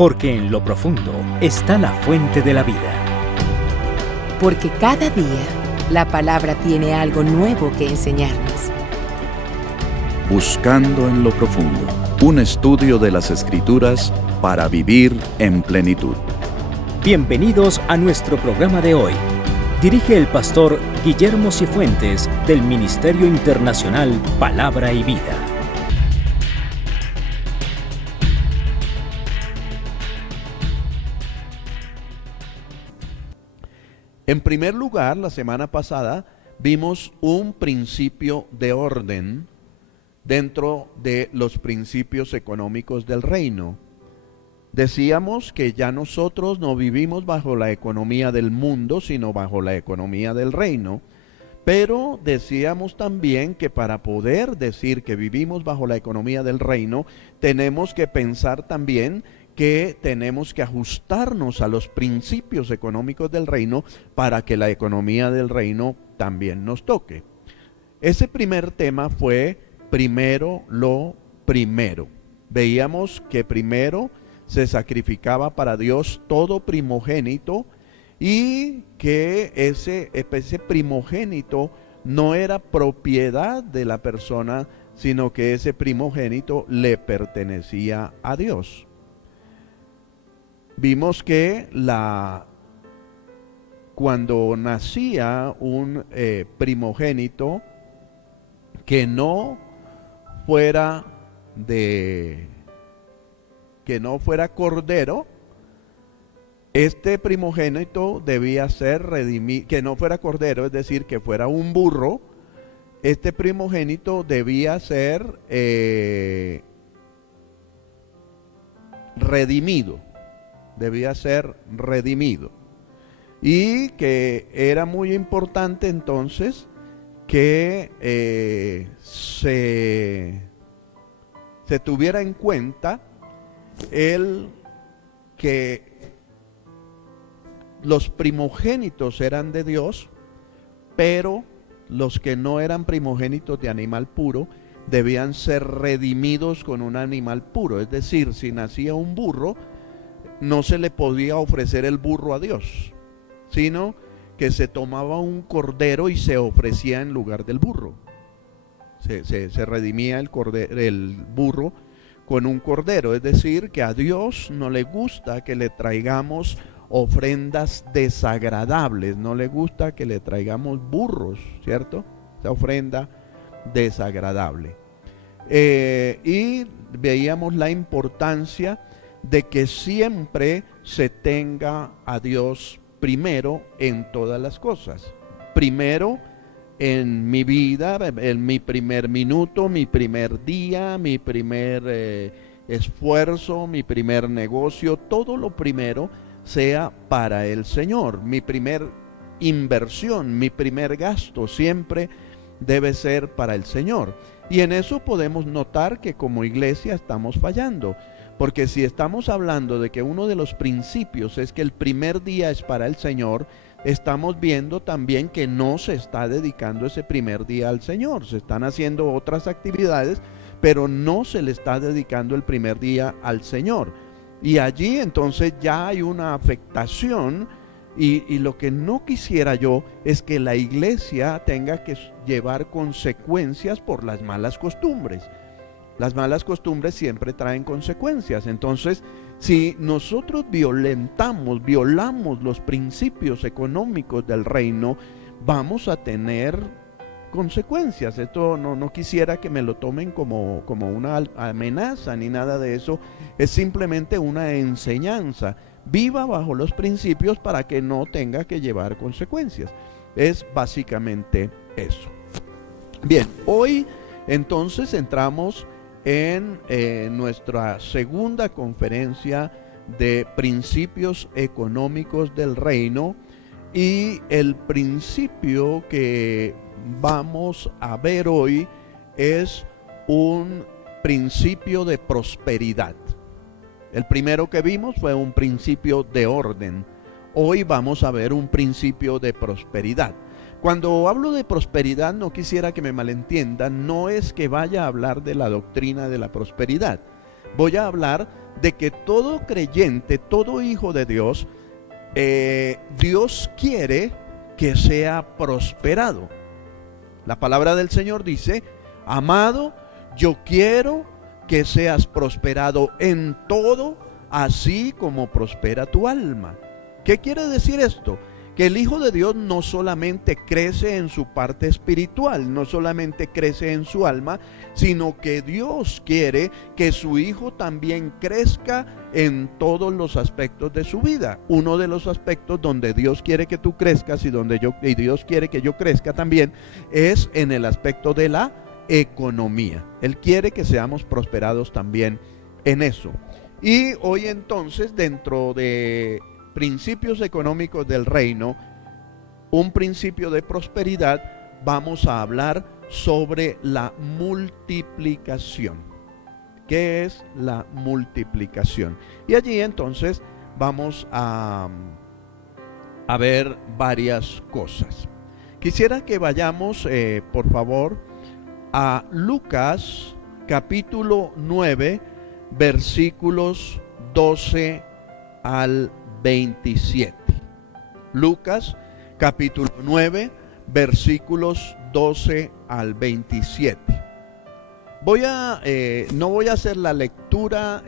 porque en lo profundo está la fuente de la vida. Porque cada día la palabra tiene algo nuevo que enseñarnos. Buscando en lo profundo, un estudio de las Escrituras para vivir en plenitud. Bienvenidos a nuestro programa de hoy. Dirige el pastor Guillermo Cifuentes del Ministerio Internacional Palabra y Vida. En primer lugar, la semana pasada vimos un principio de orden dentro de los principios económicos del reino. Decíamos que ya nosotros no vivimos bajo la economía del mundo, sino bajo la economía del reino. Pero decíamos también que para poder decir que vivimos bajo la economía del reino, tenemos que pensar también que tenemos que ajustarnos a los principios económicos del reino para que la economía del reino también nos toque. Ese primer tema fue primero lo primero. Veíamos que primero se sacrificaba para Dios todo primogénito y que ese primogénito no era propiedad de la persona, sino que ese primogénito le pertenecía a Dios. Vimos que cuando nacía un primogénito que no fuera cordero, este primogénito debía ser redimido. Que no fuera cordero, es decir, que fuera un burro, este primogénito debía ser redimido. Y que era muy importante entonces que se tuviera en cuenta que los primogénitos eran de Dios, pero los que no eran primogénitos de animal puro debían ser redimidos con un animal puro. Es decir, si nacía un burro, no se le podía ofrecer el burro a Dios, sino que se tomaba un cordero y se ofrecía en lugar del burro. Se redimía el burro con un cordero. Es decir, que a Dios no le gusta que le traigamos ofrendas desagradables, no le gusta que le traigamos burros, ¿cierto? Esa ofrenda desagradable. Y veíamos la importancia de que siempre se tenga a Dios primero en todas las cosas. Primero en mi vida, en mi primer minuto, mi primer día, mi primer esfuerzo, mi primer negocio, todo lo primero sea para el Señor. Mi primer inversión, mi primer gasto siempre debe ser para el Señor. Y en eso podemos notar que como iglesia estamos fallando. Porque si estamos hablando de que uno de los principios es que el primer día es para el Señor, estamos viendo también que no se está dedicando ese primer día al Señor. Se están haciendo otras actividades, pero no se le está dedicando el primer día al Señor. Y allí entonces ya hay una afectación y lo que no quisiera yo es que la iglesia tenga que llevar consecuencias por las malas costumbres. Las malas costumbres siempre traen consecuencias. Entonces, si nosotros violamos los principios económicos del reino, vamos a tener consecuencias. Esto no quisiera que me lo tomen como una amenaza ni nada de eso. Es simplemente una enseñanza. Viva bajo los principios para que no tenga que llevar consecuencias. Es básicamente eso. Bien, hoy entonces entramos en nuestra segunda conferencia de principios económicos del reino, y el principio que vamos a ver hoy es un principio de prosperidad. El primero que vimos fue un principio de orden. Hoy vamos a ver un principio de prosperidad. Cuando hablo de prosperidad, no quisiera que me malentiendan, no es que vaya a hablar de la doctrina de la prosperidad, voy a hablar de que todo creyente, todo hijo de Dios, Dios quiere que sea prosperado. La palabra del Señor dice: amado, yo quiero que seas prosperado en todo, así como prospera tu alma. ¿Qué quiere decir esto? Que el Hijo de Dios no solamente crece en su parte espiritual, no solamente crece en su alma, sino que Dios quiere que su Hijo también crezca en todos los aspectos de su vida. Uno de los aspectos donde Dios quiere que tú crezcas y Dios quiere que yo crezca también es en el aspecto de la economía. Él quiere que seamos prosperados también en eso. Y hoy entonces, dentro de principios económicos del reino, un principio de prosperidad, vamos a hablar sobre la multiplicación. ¿Qué es la multiplicación? Y allí entonces vamos a ver varias cosas. Quisiera que vayamos, por favor, a Lucas capítulo 9, versículos 12 al 27. Lucas capítulo 9, versículos 12 al 27. No voy a hacer la lectura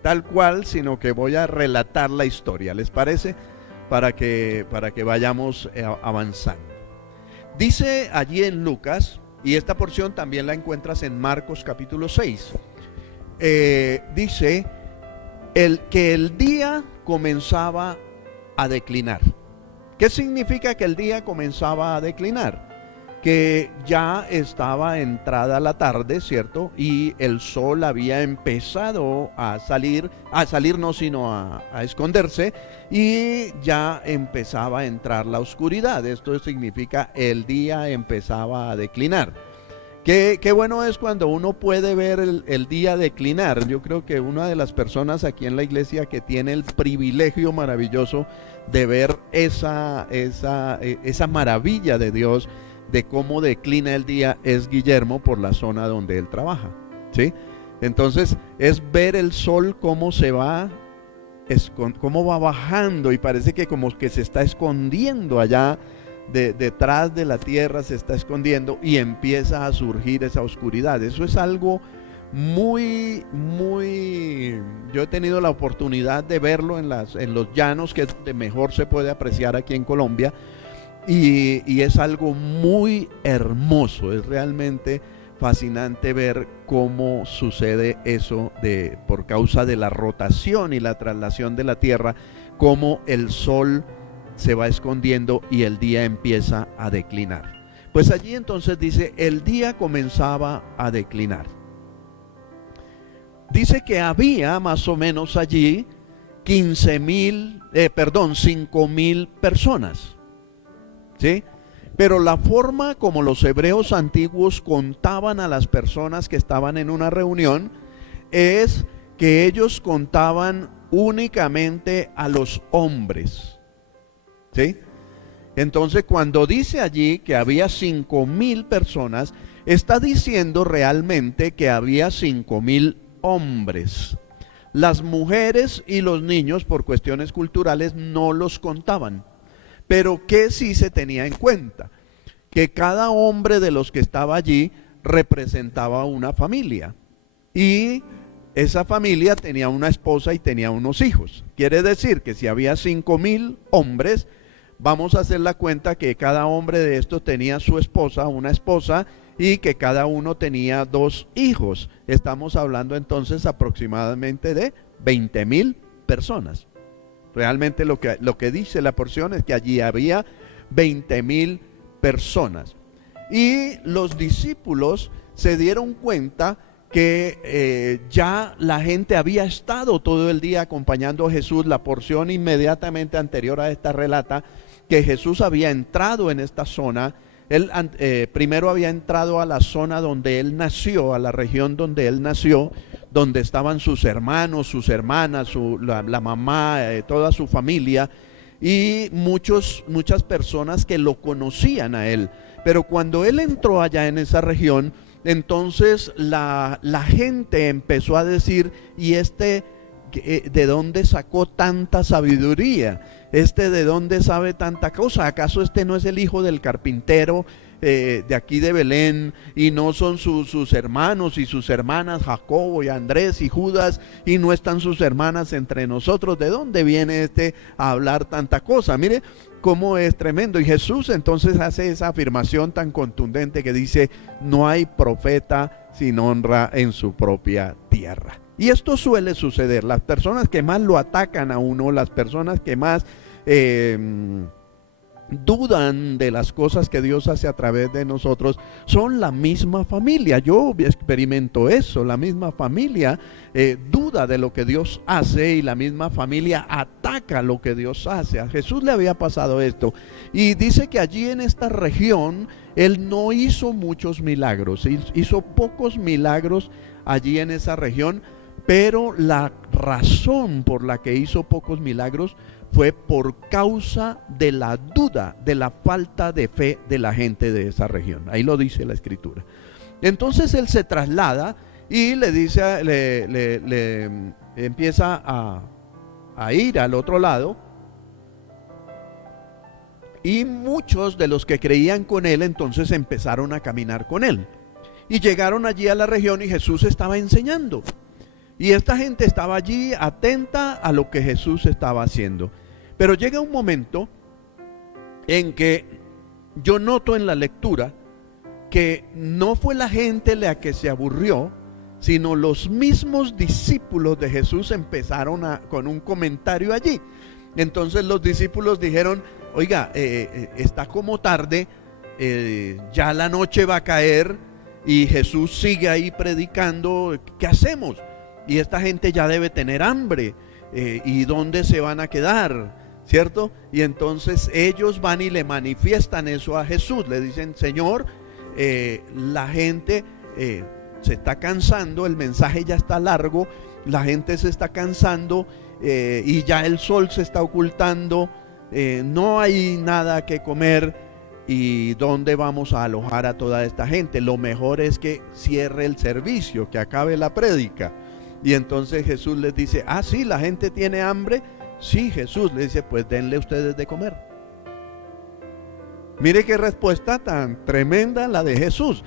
tal cual, sino que voy a relatar la historia. ¿Les parece? Para que vayamos avanzando. Dice allí en Lucas, y esta porción también la encuentras en Marcos capítulo 6, dice que el día comenzaba a declinar. ¿Qué significa que el día comenzaba a declinar? Que ya estaba entrada la tarde, ¿cierto? Y el sol había empezado a salir no, sino a esconderse, y ya empezaba a entrar la oscuridad. Esto significa el día empezaba a declinar. Qué bueno es cuando uno puede ver el día declinar. Yo creo que una de las personas aquí en la iglesia que tiene el privilegio maravilloso de ver esa maravilla de Dios, de cómo declina el día, es Guillermo, por la zona donde él trabaja, ¿sí? Entonces es ver el sol cómo cómo va bajando, y parece que como que se está escondiendo allá detrás de la tierra, se está escondiendo y empieza a surgir esa oscuridad. Eso es algo muy, yo he tenido la oportunidad de verlo en los llanos, que es donde mejor se puede apreciar aquí en Colombia. Y es algo muy hermoso, es realmente fascinante ver cómo sucede eso por causa de la rotación y la traslación de la tierra, cómo el sol se va escondiendo y el día empieza a declinar. Pues allí entonces dice, el día comenzaba a declinar. Dice que había más o menos allí 5,000 personas. ¿Sí? Pero la forma como los hebreos antiguos contaban a las personas que estaban en una reunión es que ellos contaban únicamente a los hombres. ¿Sí? Entonces, cuando dice allí que había 5,000 personas, está diciendo realmente que había 5,000 hombres. Las mujeres y los niños, por cuestiones culturales, no los contaban. Pero ¿qué sí se tenía en cuenta? Que cada hombre de los que estaba allí representaba una familia. Y esa familia tenía una esposa y tenía unos hijos. Quiere decir que si había 5,000 hombres, vamos a hacer la cuenta que cada hombre de estos tenía su esposa, una esposa, y que cada uno tenía 2 hijos. Estamos hablando entonces aproximadamente de 20,000 personas. Realmente lo que dice la porción es que allí había 20,000 personas. Y los discípulos se dieron cuenta que ya la gente había estado todo el día acompañando a Jesús. La porción inmediatamente anterior a esta relata que Jesús había entrado en esta zona. Él primero había entrado a la zona donde él nació, a la región donde él nació, donde estaban sus hermanos, sus hermanas, la mamá, toda su familia, y muchas personas que lo conocían a él. Pero cuando él entró allá en esa región, entonces la gente empezó a decir, ¿y de dónde sacó tanta sabiduría? ¿De dónde sabe tanta cosa? ¿Acaso no es el hijo del carpintero de aquí de Belén? Y no son sus hermanos y sus hermanas, Jacobo y Andrés y Judas, y no están sus hermanas entre nosotros. ¿De dónde viene a hablar tanta cosa? Mire cómo es tremendo. Y Jesús entonces hace esa afirmación tan contundente que dice, no hay profeta sin honra en su propia tierra. Y esto suele suceder. Las personas que más lo atacan a uno, las personas que más dudan de las cosas que Dios hace a través de nosotros, son la misma familia. Yo experimento eso. La misma familia duda de lo que Dios hace, y la misma familia ataca lo que Dios hace. A Jesús le había pasado esto, y dice que allí en esta región Él no hizo muchos milagros, hizo pocos milagros allí en esa región, pero la razón por la que hizo pocos milagros fue por causa de la duda, de la falta de fe de la gente de esa región. Ahí lo dice la Escritura. Entonces Él se traslada y le dice, le empieza a ir al otro lado, y muchos de los que creían con Él entonces empezaron a caminar con Él, y llegaron allí a la región, y Jesús estaba enseñando, y esta gente estaba allí atenta a lo que Jesús estaba haciendo. Pero llega un momento en que yo noto en la lectura que no fue la gente la que se aburrió, sino los mismos discípulos de Jesús empezaron con un comentario allí. Entonces los discípulos dijeron, oiga, está como tarde, ya la noche va a caer y Jesús sigue ahí predicando, ¿qué hacemos? Y esta gente ya debe tener hambre, ¿y dónde se van a quedar? ¿Cierto? Y entonces ellos van y le manifiestan eso a Jesús, le dicen, Señor, la gente se está cansando, el mensaje ya está largo, la gente se está cansando, y ya el sol se está ocultando, no hay nada que comer, y ¿dónde vamos a alojar a toda esta gente? Lo mejor es que cierre el servicio, que acabe la prédica. Y entonces Jesús les dice, sí, la gente tiene hambre. Sí, Jesús le dice, pues denle ustedes de comer. Mire qué respuesta tan tremenda la de Jesús.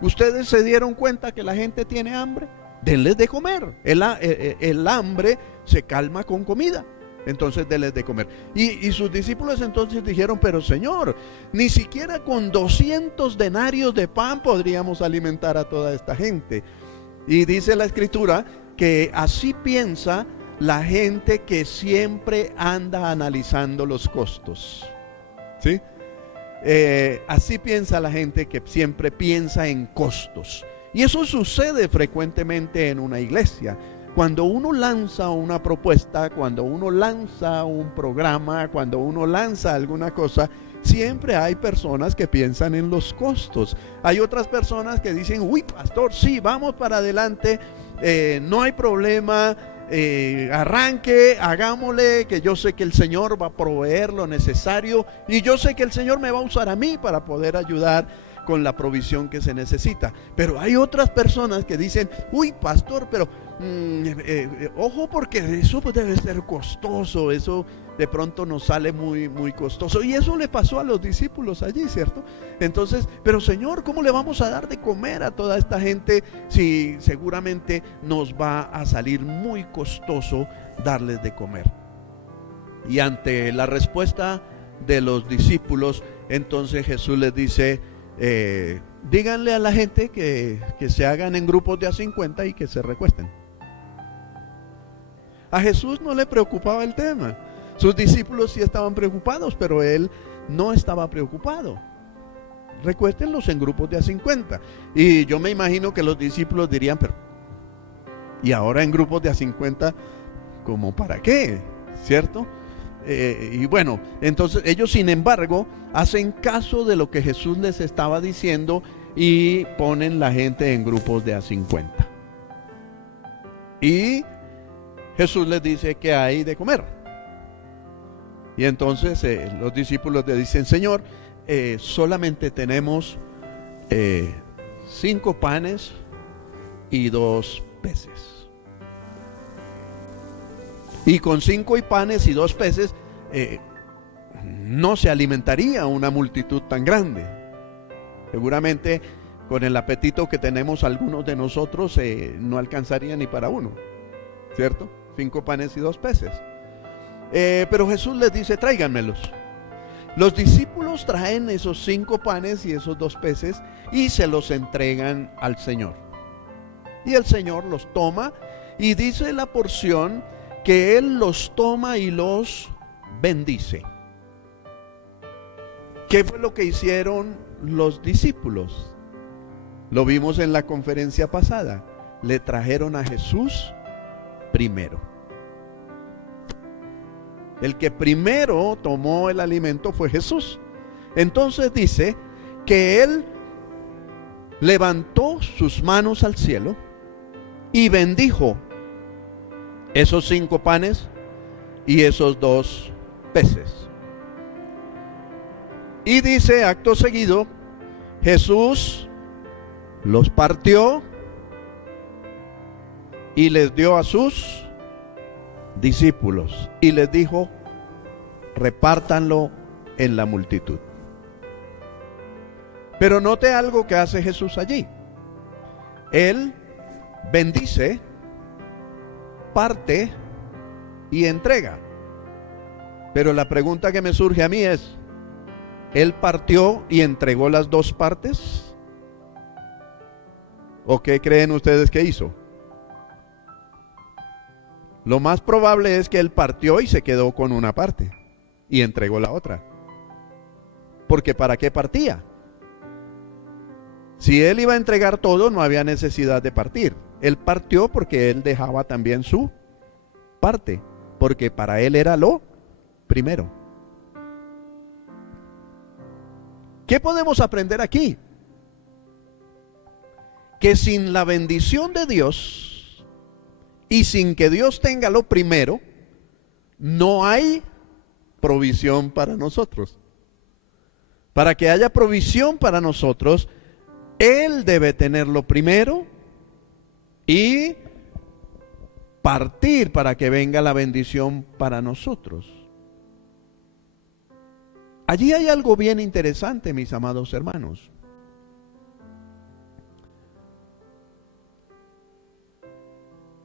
¿Ustedes se dieron cuenta que la gente tiene hambre? Denles de comer. El hambre se calma con comida. Entonces denles de comer. Y sus discípulos entonces dijeron, pero Señor, ni siquiera con 200 denarios de pan podríamos alimentar a toda esta gente. Y dice la Escritura que así piensa la gente que siempre anda analizando los costos. ¿Sí? Así piensa la gente que siempre piensa en costos. Y eso sucede frecuentemente en una iglesia. Cuando uno lanza una propuesta, cuando uno lanza un programa, cuando uno lanza alguna cosa, siempre hay personas que piensan en los costos. Hay otras personas que dicen, uy, pastor, sí, vamos para adelante, no hay problema, arranque, hagámosle, que yo sé que el Señor va a proveer lo necesario, y yo sé que el Señor me va a usar a mí para poder ayudar con la provisión que se necesita. Pero hay otras personas que dicen, uy, pastor, pero ojo, porque eso debe ser costoso, eso de pronto nos sale muy, muy costoso. Y eso le pasó a los discípulos allí, ¿cierto? Entonces, pero Señor, ¿cómo le vamos a dar de comer a toda esta gente si seguramente nos va a salir muy costoso darles de comer? Y ante la respuesta de los discípulos, entonces Jesús les dice, díganle a la gente que se hagan en grupos de a 50 y que se recuesten. A Jesús no le preocupaba el tema. Sus discípulos sí estaban preocupados, pero Él no estaba preocupado. Recuéstenlos en grupos de a 50. Y yo me imagino que los discípulos dirían, pero ¿y ahora en grupos de a 50? ¿Cómo para qué? ¿Cierto? Y bueno, entonces ellos sin embargo hacen caso de lo que Jesús les estaba diciendo y ponen la gente en grupos de a 50. Y Jesús les dice que hay de comer. Y entonces los discípulos le dicen, Señor, solamente tenemos 5 panes y 2 peces. Y con 5 panes y 2 peces no se alimentaría una multitud tan grande. Seguramente con el apetito que tenemos algunos de nosotros no alcanzaría ni para uno, ¿cierto? 5 panes y 2 peces. Pero Jesús les dice: tráiganmelos. Los discípulos traen esos 5 panes y esos 2 peces y se los entregan al Señor. Y el Señor los toma y dice la porción que Él los toma y los bendice. ¿Qué fue lo que hicieron los discípulos? Lo vimos en la conferencia pasada. Le trajeron a Jesús primero. El que primero tomó el alimento fue Jesús. Entonces dice que Él levantó sus manos al cielo y bendijo esos 5 panes y esos 2 peces. Y dice, acto seguido, Jesús los partió y les dio a sus discípulos y les dijo: repártanlo en la multitud. Pero note algo que hace Jesús allí. Él bendice, parte y entrega. Pero la pregunta que me surge a mí es: ¿Él partió y entregó las 2 partes? ¿O qué creen ustedes que hizo? Lo más probable es que Él partió y se quedó con una parte y entregó la otra. Porque ¿para qué partía? Si Él iba a entregar todo, no había necesidad de partir. Él partió porque Él dejaba también su parte, porque para Él era lo primero. ¿Qué podemos aprender aquí? Que sin la bendición de Dios y sin que Dios tenga lo primero, no hay provisión para nosotros. Para que haya provisión para nosotros, Él debe tener lo primero y partir para que venga la bendición para nosotros. Allí hay algo bien interesante, mis amados hermanos.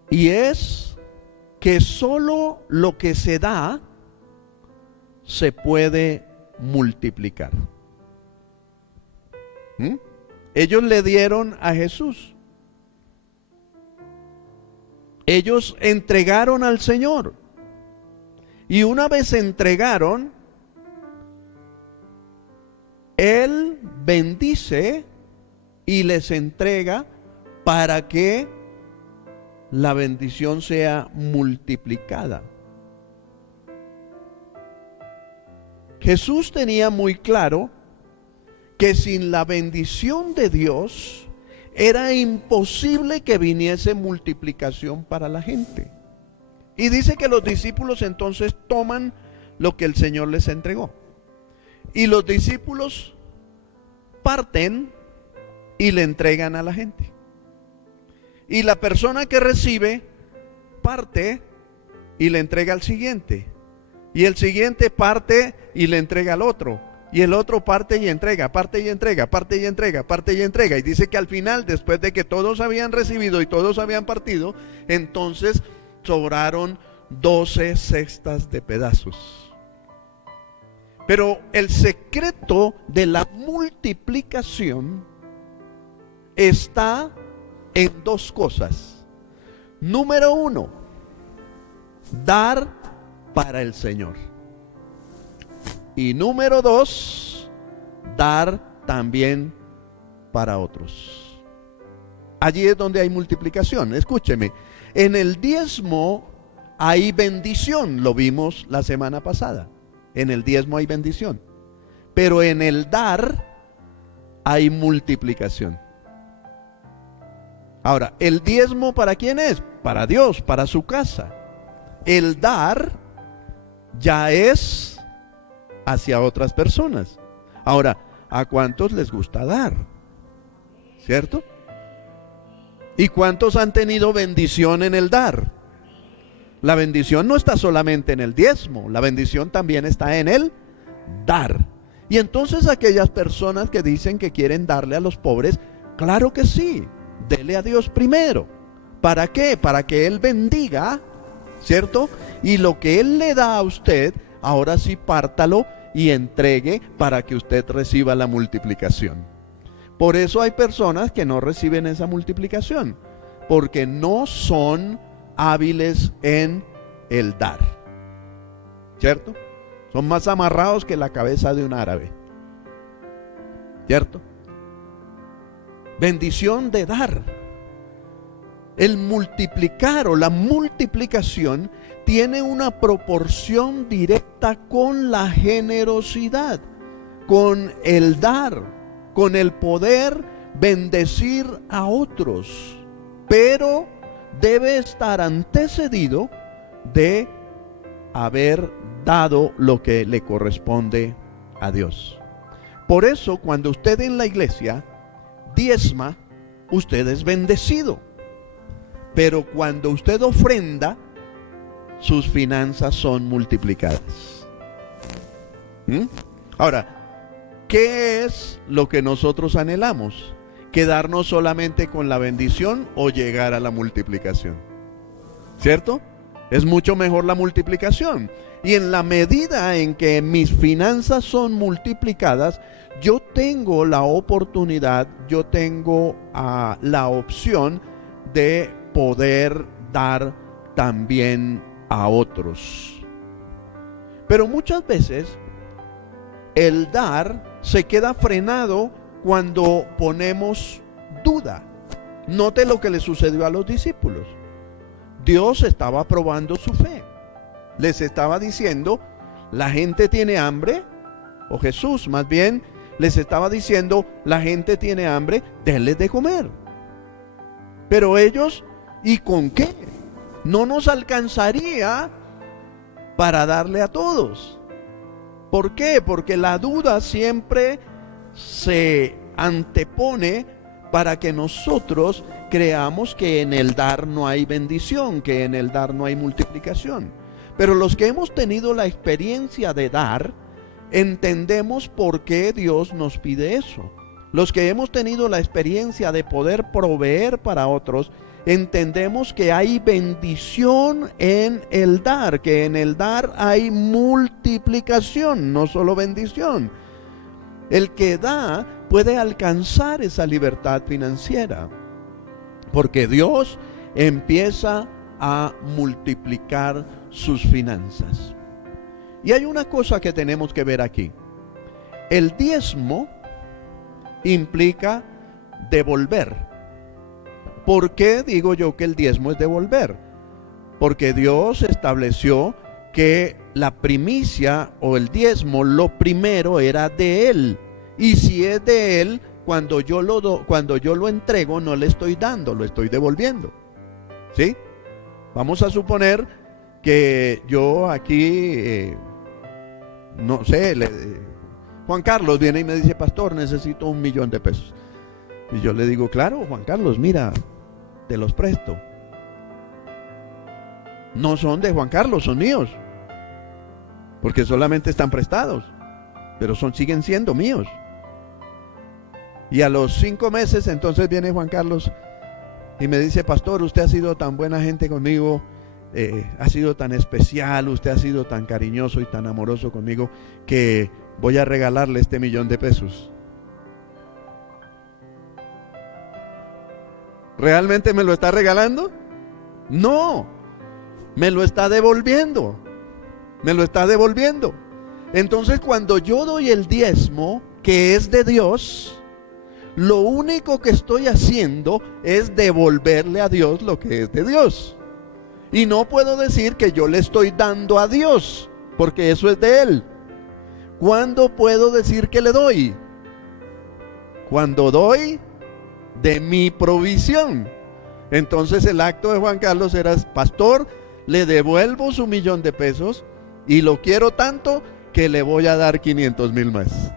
Y es que solo lo que se da se puede multiplicar. Ellos le dieron a Jesús. Ellos entregaron al Señor. Y una vez entregaron, Él bendice y les entrega para que la bendición sea multiplicada. Jesús tenía muy claro que sin la bendición de Dios era imposible que viniese multiplicación para la gente. Y dice que los discípulos entonces toman lo que el Señor les entregó. Y los discípulos parten y le entregan a la gente. Y la persona que recibe parte y le entrega al siguiente. Y el siguiente parte y le entrega al otro. Y el otro parte y entrega, parte y entrega, parte y entrega, parte y entrega. Y dice que al final, después de que todos habían recibido y todos habían partido, entonces sobraron 12 cestas de pedazos. Pero el secreto de la multiplicación está en 2 cosas. Número 1, dar para el Señor. Y número 2, dar también para otros. Allí es donde hay multiplicación. Escúcheme, en el diezmo hay bendición, lo vimos la semana pasada. En el diezmo hay bendición, pero en el dar hay multiplicación. Ahora, ¿el diezmo para quién es? Para Dios, para su casa. El dar ya es hacia otras personas. Ahora, ¿a cuántos les gusta dar? ¿cierto? ¿Y cuántos han tenido bendición en el dar? La bendición no está solamente en el diezmo, la bendición también está en el dar. Y entonces aquellas personas que dicen que quieren darle a los pobres, claro que sí, dele a Dios primero. ¿Para qué? Para que Él bendiga, ¿cierto? Y lo que Él le da a usted, ahora sí pártalo y entregue para que usted reciba la multiplicación. Por eso hay personas que no reciben esa multiplicación, porque no son hábiles en el dar, ¿cierto? Son más amarrados que la cabeza de un árabe, ¿cierto? Bendición de dar. El multiplicar o la multiplicación tiene una proporción directa con la generosidad, con el dar, con el poder bendecir a otros, pero debe estar antecedido de haber dado lo que le corresponde a Dios. Por eso, cuando usted en la iglesia diezma, usted es bendecido. Pero cuando usted ofrenda, sus finanzas son multiplicadas. Ahora, ¿qué es lo que nosotros anhelamos? ¿Quedarnos solamente con la bendición o llegar a la multiplicación? ¿Cierto? Es mucho mejor la multiplicación. Y en la medida en que mis finanzas son multiplicadas, yo tengo la oportunidad, yo tengo la opción de poder dar también a otros. Pero muchas veces el dar se queda frenado cuando ponemos duda. Note lo que le sucedió a los discípulos. Dios estaba probando su fe. Les estaba diciendo, la gente tiene hambre, o Jesús más bien les estaba diciendo, la gente tiene hambre, denles de comer. Pero ellos, ¿y con qué? No nos alcanzaría para darle a todos. ¿Por qué? Porque la duda siempre se antepone para que nosotros creamos que en el dar no hay bendición, que en el dar no hay multiplicación. Pero los que hemos tenido la experiencia de dar, entendemos por qué Dios nos pide eso. Los que hemos tenido la experiencia de poder proveer para otros, entendemos que hay bendición en el dar, que en el dar hay multiplicación, no solo bendición. El que da puede alcanzar esa libertad financiera, porque Dios empieza a multiplicar sus finanzas. Y hay una cosa que tenemos que ver aquí. El diezmo implica devolver. ¿Por qué digo yo que el diezmo es devolver? Porque Dios estableció que la primicia o el diezmo, lo primero era de Él. Y si es de Él, cuando yo lo entrego, no le estoy dando, lo estoy devolviendo. ¿Sí? Vamos a suponer que yo aquí, no sé, Juan Carlos viene y me dice, pastor, necesito $1,000,000. Y yo le digo, claro, Juan Carlos, mira, te los presto. No son de Juan Carlos, son míos, porque solamente están prestados, pero siguen siendo míos. Y a los 5 meses entonces viene Juan Carlos y me dice, pastor, usted ha sido tan buena gente conmigo, ha sido tan especial, usted ha sido tan cariñoso y tan amoroso conmigo, que voy a regalarle este $1,000,000. ¿Realmente me lo está regalando? No, me lo está devolviendo. Me lo está devolviendo. Entonces, cuando yo doy el diezmo, que es de Dios, lo único que estoy haciendo es devolverle a Dios lo que es de Dios. Y no puedo decir que yo le estoy dando a Dios, porque eso es de Él. ¿Cuándo puedo decir que le doy? Cuando doy de mi provisión. Entonces el acto de Juan Carlos era, pastor, le devuelvo su $1,000,000 y lo quiero tanto que le voy a dar 500,000 más.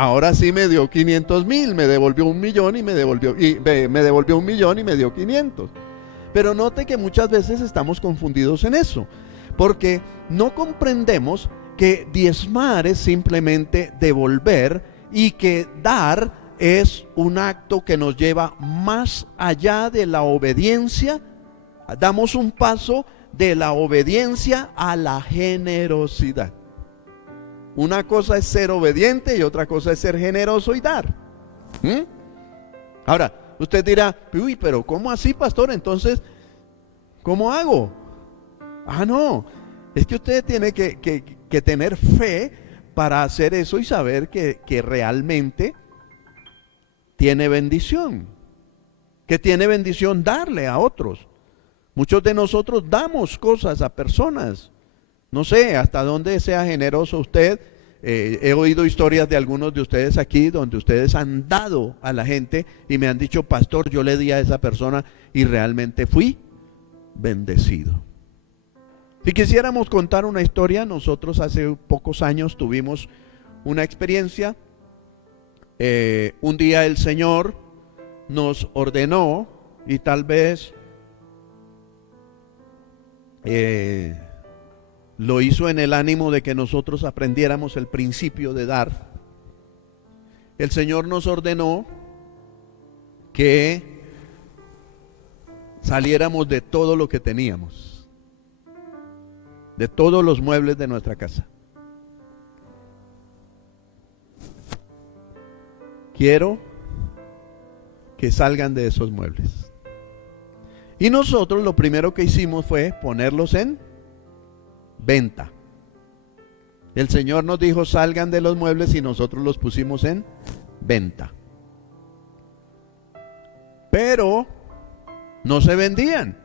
Ahora sí me dio 500,000, me devolvió 1,000,000 y me devolvió 1,000,000 y me dio 500. Pero note que muchas veces estamos confundidos en eso, porque no comprendemos que diezmar es simplemente devolver y que dar es un acto que nos lleva más allá de la obediencia. Damos un paso de la obediencia a la generosidad. Una cosa es ser obediente y otra cosa es ser generoso y dar. Ahora, usted dirá, uy, pero ¿cómo así, pastor? Entonces, ¿cómo hago? No, es que usted tiene que tener fe para hacer eso y saber que realmente tiene bendición. Que tiene bendición darle a otros. Muchos de nosotros damos cosas a personas. No sé hasta dónde sea generoso usted. He oído historias de algunos de ustedes aquí donde ustedes han dado a la gente y me han dicho, pastor, yo le di a esa persona y realmente fui bendecido. Si quisiéramos contar una historia, nosotros hace pocos años tuvimos una experiencia. Un día el Señor nos ordenó, y tal vez lo hizo en el ánimo de que nosotros aprendiéramos el principio de dar. El Señor nos ordenó que saliéramos de todo lo que teníamos, de todos los muebles de nuestra casa. Quiero que salgan de esos muebles. Y nosotros lo primero que hicimos fue ponerlos en venta. El Señor nos dijo, salgan de los muebles, y nosotros los pusimos en venta. Pero no se vendían.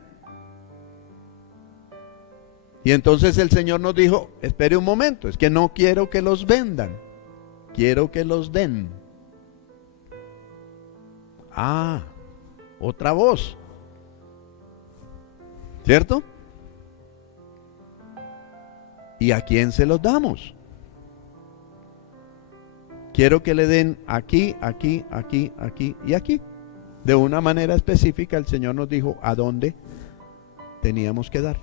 Y entonces el Señor nos dijo, espere un momento, es que no quiero que los vendan, quiero que los den. Otra voz, ¿cierto? ¿Y a quién se los damos? Quiero que le den aquí, aquí, aquí, aquí y aquí. De una manera específica el Señor nos dijo a dónde teníamos que dar.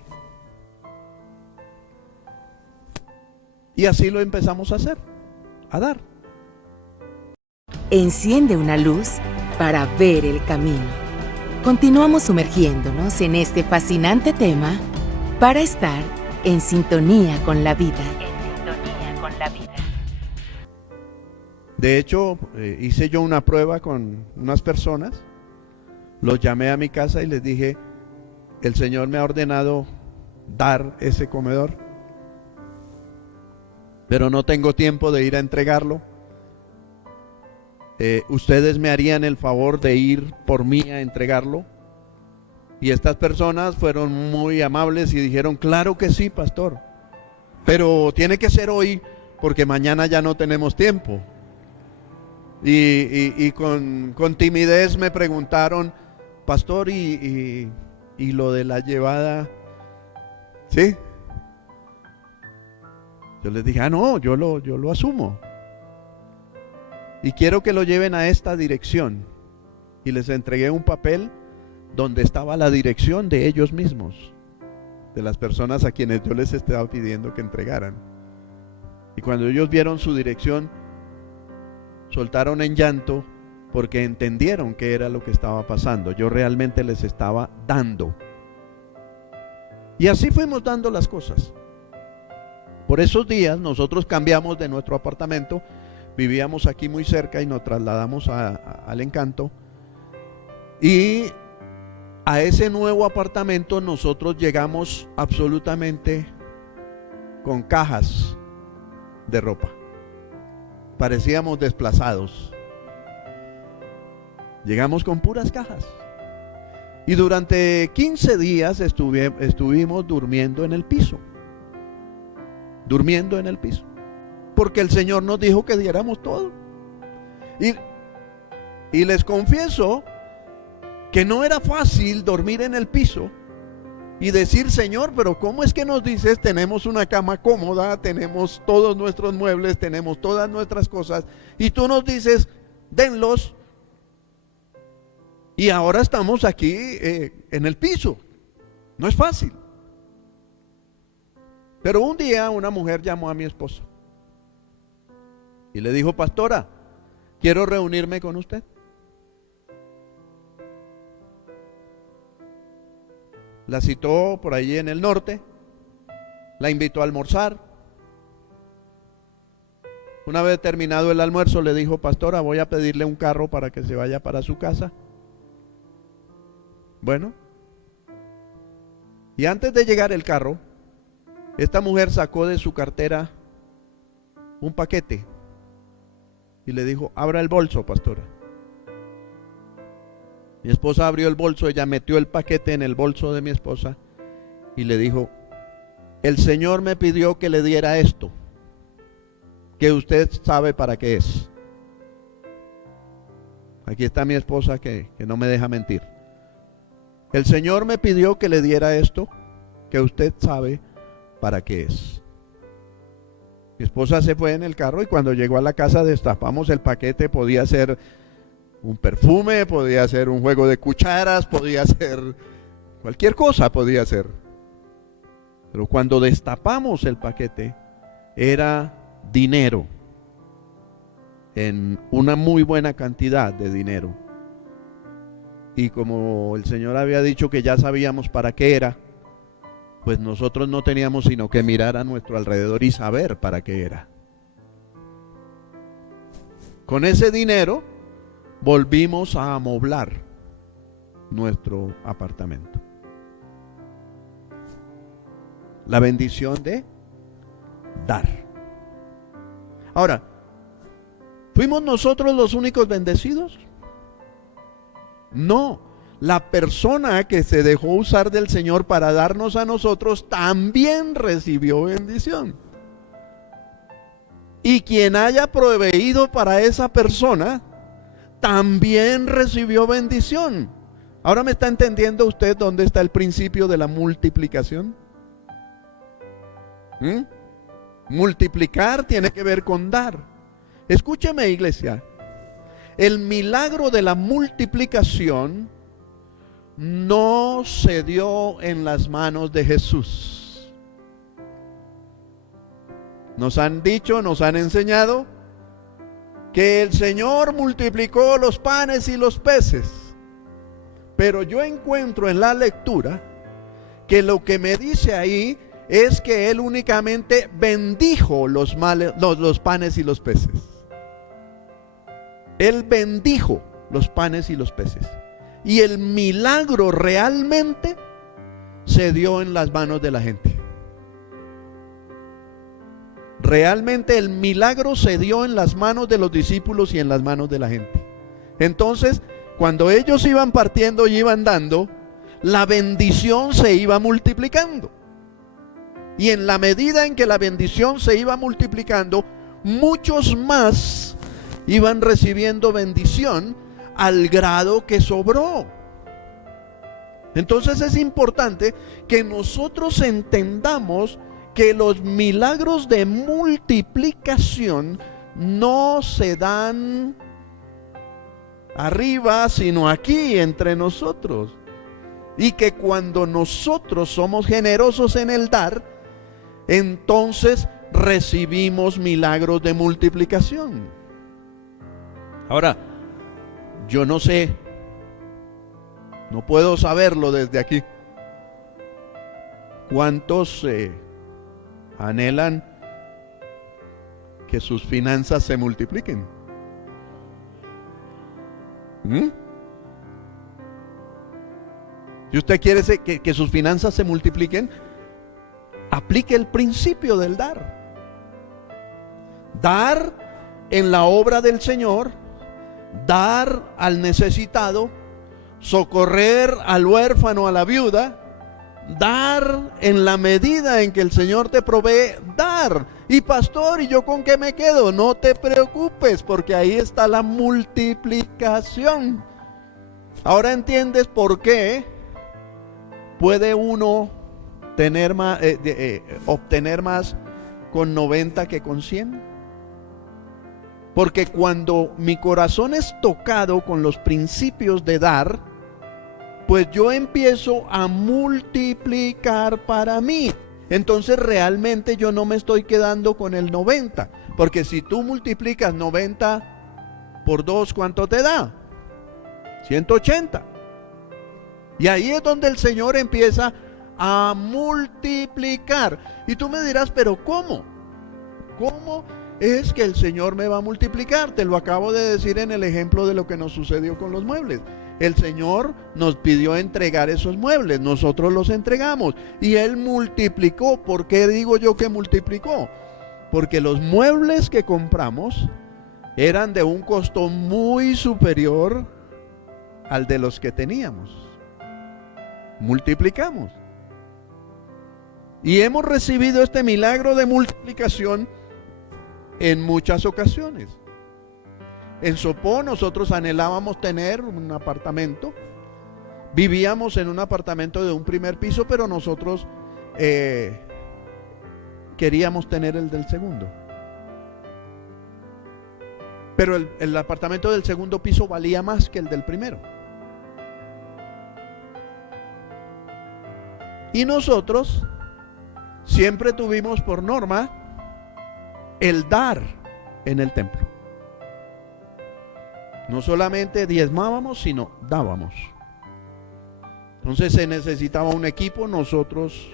Y así lo empezamos a hacer, a dar. Enciende una luz para ver el camino. Continuamos sumergiéndonos en este fascinante tema para estar en sintonía con la vida. En sintonía con la vida. De hecho, hice yo una prueba con unas personas. Los llamé a mi casa y les dije, el Señor me ha ordenado dar ese comedor, pero no tengo tiempo de ir a entregarlo. Ustedes me harían el favor de ir por mí a entregarlo. Y estas personas fueron muy amables y dijeron, claro que sí, pastor, pero tiene que ser hoy porque mañana ya no tenemos tiempo. Y con timidez me preguntaron, pastor, ¿y lo de la llevada? ¿Sí? Yo les dije, no, yo lo asumo. Y quiero que lo lleven a esta dirección. Y les entregué un papel donde estaba la dirección de ellos mismos, de las personas a quienes yo les estaba pidiendo que entregaran. Y cuando ellos vieron su dirección, soltaron en llanto porque entendieron qué era lo que estaba pasando. Yo realmente les estaba dando. Y así fuimos dando las cosas. Por esos días nosotros cambiamos de nuestro apartamento. Vivíamos aquí muy cerca y nos trasladamos al Encanto. Y a ese nuevo apartamento nosotros llegamos absolutamente con cajas de ropa. Parecíamos desplazados. Llegamos con puras cajas. Y durante 15 días estuvimos durmiendo en el piso. Durmiendo en el piso. Porque el Señor nos dijo que diéramos todo. Y les confieso que no era fácil dormir en el piso y decir, Señor, pero ¿cómo es que nos dices, tenemos una cama cómoda, tenemos todos nuestros muebles, tenemos todas nuestras cosas, y tú nos dices, denlos, y ahora estamos aquí en el piso? No es fácil. Pero un día una mujer llamó a mi esposa y le dijo, pastora, quiero reunirme con usted. La citó por allí en el norte, la invitó a almorzar. Una vez terminado el almuerzo le dijo, pastora, voy a pedirle un carro para que se vaya para su casa. Bueno, y antes de llegar el carro, esta mujer sacó de su cartera un paquete y le dijo, abra el bolso, pastora. Mi esposa abrió el bolso, ella metió el paquete en el bolso de mi esposa y le dijo, el Señor me pidió que le diera esto, que usted sabe para qué es. Aquí está mi esposa que no me deja mentir. El Señor me pidió que le diera esto, que usted sabe para qué es. Mi esposa se fue en el carro y cuando llegó a la casa destapamos el paquete. Podía ser un perfume, podía ser un juego de cucharas, podía ser cualquier cosa, podía ser. Pero cuando destapamos el paquete, era dinero, en una muy buena cantidad de dinero. Y como el Señor había dicho que ya sabíamos para qué era, pues nosotros no teníamos sino que mirar a nuestro alrededor y saber para qué era. Con ese dinero volvimos a amoblar nuestro apartamento. La bendición de dar. Ahora, ¿fuimos nosotros los únicos bendecidos? No, la persona que se dejó usar del Señor para darnos a nosotros también recibió bendición. Y quien haya proveído para esa persona también recibió bendición. ¿Ahora me está entendiendo usted dónde está el principio de la multiplicación? Multiplicar tiene que ver con dar. Escúcheme, iglesia. El milagro de la multiplicación no se dio en las manos de Jesús. Nos han dicho, nos han enseñado que el Señor multiplicó los panes y los peces. Pero yo encuentro en la lectura que lo que me dice ahí es que Él únicamente bendijo los panes y los peces. Él bendijo los panes y los peces. Y el milagro realmente se dio en las manos de la gente. Realmente el milagro se dio en las manos de los discípulos y en las manos de la gente. Entonces, cuando ellos iban partiendo y iban dando, la bendición se iba multiplicando. Y en la medida en que la bendición se iba multiplicando, muchos más iban recibiendo bendición al grado que sobró. Entonces es importante que nosotros entendamos que los milagros de multiplicación no se dan arriba, sino aquí entre nosotros. Y que cuando nosotros somos generosos en el dar, entonces recibimos milagros de multiplicación. Ahora, yo no sé, no puedo saberlo desde aquí, ¿cuántos anhelan que sus finanzas se multipliquen? Si usted quiere que sus finanzas se multipliquen, aplique el principio del dar. Dar en la obra del Señor, dar al necesitado, socorrer al huérfano, a la viuda, dar en la medida en que el Señor te provee, dar. Y pastor, ¿y yo con qué me quedo? No te preocupes, porque ahí está la multiplicación. Ahora entiendes por qué puede uno obtener más con 90 que con 100? Porque cuando mi corazón es tocado con los principios de dar, pues yo empiezo a multiplicar para mí. Entonces realmente yo no me estoy quedando con el 90, porque si tú multiplicas 90 por 2, ¿cuánto te da? 180. Y ahí es donde el Señor empieza a multiplicar. Y tú me dirás, pero ¿cómo? ¿Cómo es que el Señor me va a multiplicar? Te lo acabo de decir en el ejemplo de lo que nos sucedió con los muebles. El Señor nos pidió entregar esos muebles, nosotros los entregamos y Él multiplicó. ¿Por qué digo yo que multiplicó? Porque los muebles que compramos eran de un costo muy superior al de los que teníamos. Multiplicamos. Y hemos recibido este milagro de multiplicación en muchas ocasiones. En Sopó nosotros anhelábamos tener un apartamento. Vivíamos en un apartamento de un primer piso, pero nosotros queríamos tener el del segundo. Pero el apartamento del segundo piso valía más que el del primero. Y nosotros siempre tuvimos por norma el dar en el templo. No solamente diezmábamos, sino dábamos. Entonces se necesitaba un equipo, nosotros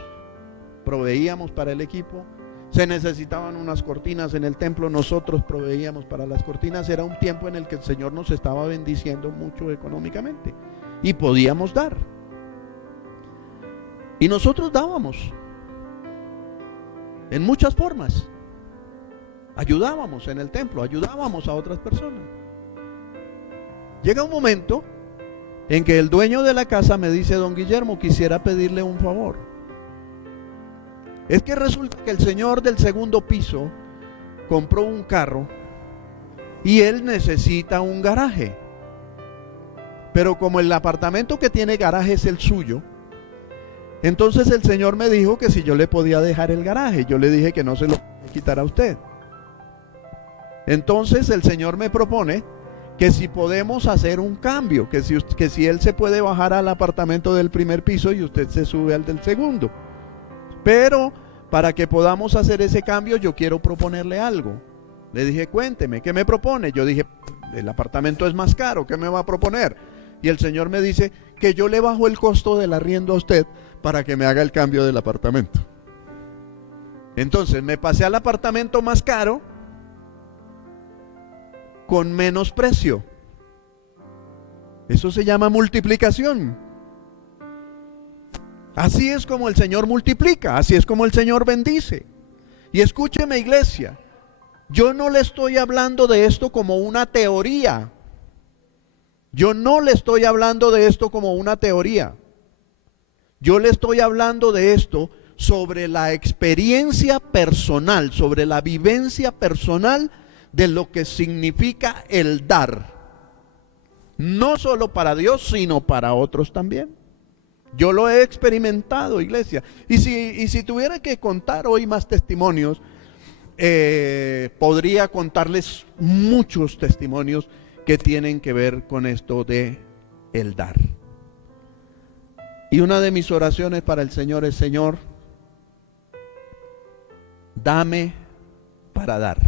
proveíamos para el equipo. Se necesitaban unas cortinas en el templo, nosotros proveíamos para las cortinas. Era un tiempo en el que el Señor nos estaba bendiciendo mucho económicamente y podíamos dar. Y nosotros dábamos en muchas formas. Ayudábamos en el templo, ayudábamos a otras personas. Llega un momento en que el dueño de la casa me dice: don Guillermo, quisiera pedirle un favor. Es que resulta que el señor del segundo piso compró un carro y él necesita un garaje. Pero como el apartamento que tiene garaje es el suyo, entonces el señor me dijo que si yo le podía dejar el garaje. Yo le dije que no se lo quitara a usted. Entonces el señor me propone que si podemos hacer un cambio, que si él se puede bajar al apartamento del primer piso y usted se sube al del segundo. Pero para que podamos hacer ese cambio yo quiero proponerle algo. Le dije: cuénteme, ¿qué me propone? Yo dije: el apartamento es más caro, ¿qué me va a proponer? Y el señor me dice que yo le bajo el costo del arriendo a usted para que me haga el cambio del apartamento. Entonces me pasé al apartamento más caro con menos precio. Eso se llama multiplicación. Así es como el Señor multiplica, así es como el Señor bendice. Y escúcheme, iglesia, yo no le estoy hablando de esto como una teoría. Yo no le estoy hablando de esto como una teoría. Yo le estoy hablando de esto sobre la experiencia personal, sobre la vivencia personal de lo que significa el dar. No solo para Dios, sino para otros también. Yo lo he experimentado, iglesia. Y si tuviera que contar hoy más testimonios, podría contarles muchos testimonios que tienen que ver con esto de el dar. Y una de mis oraciones para el Señor es: Señor, dame para dar.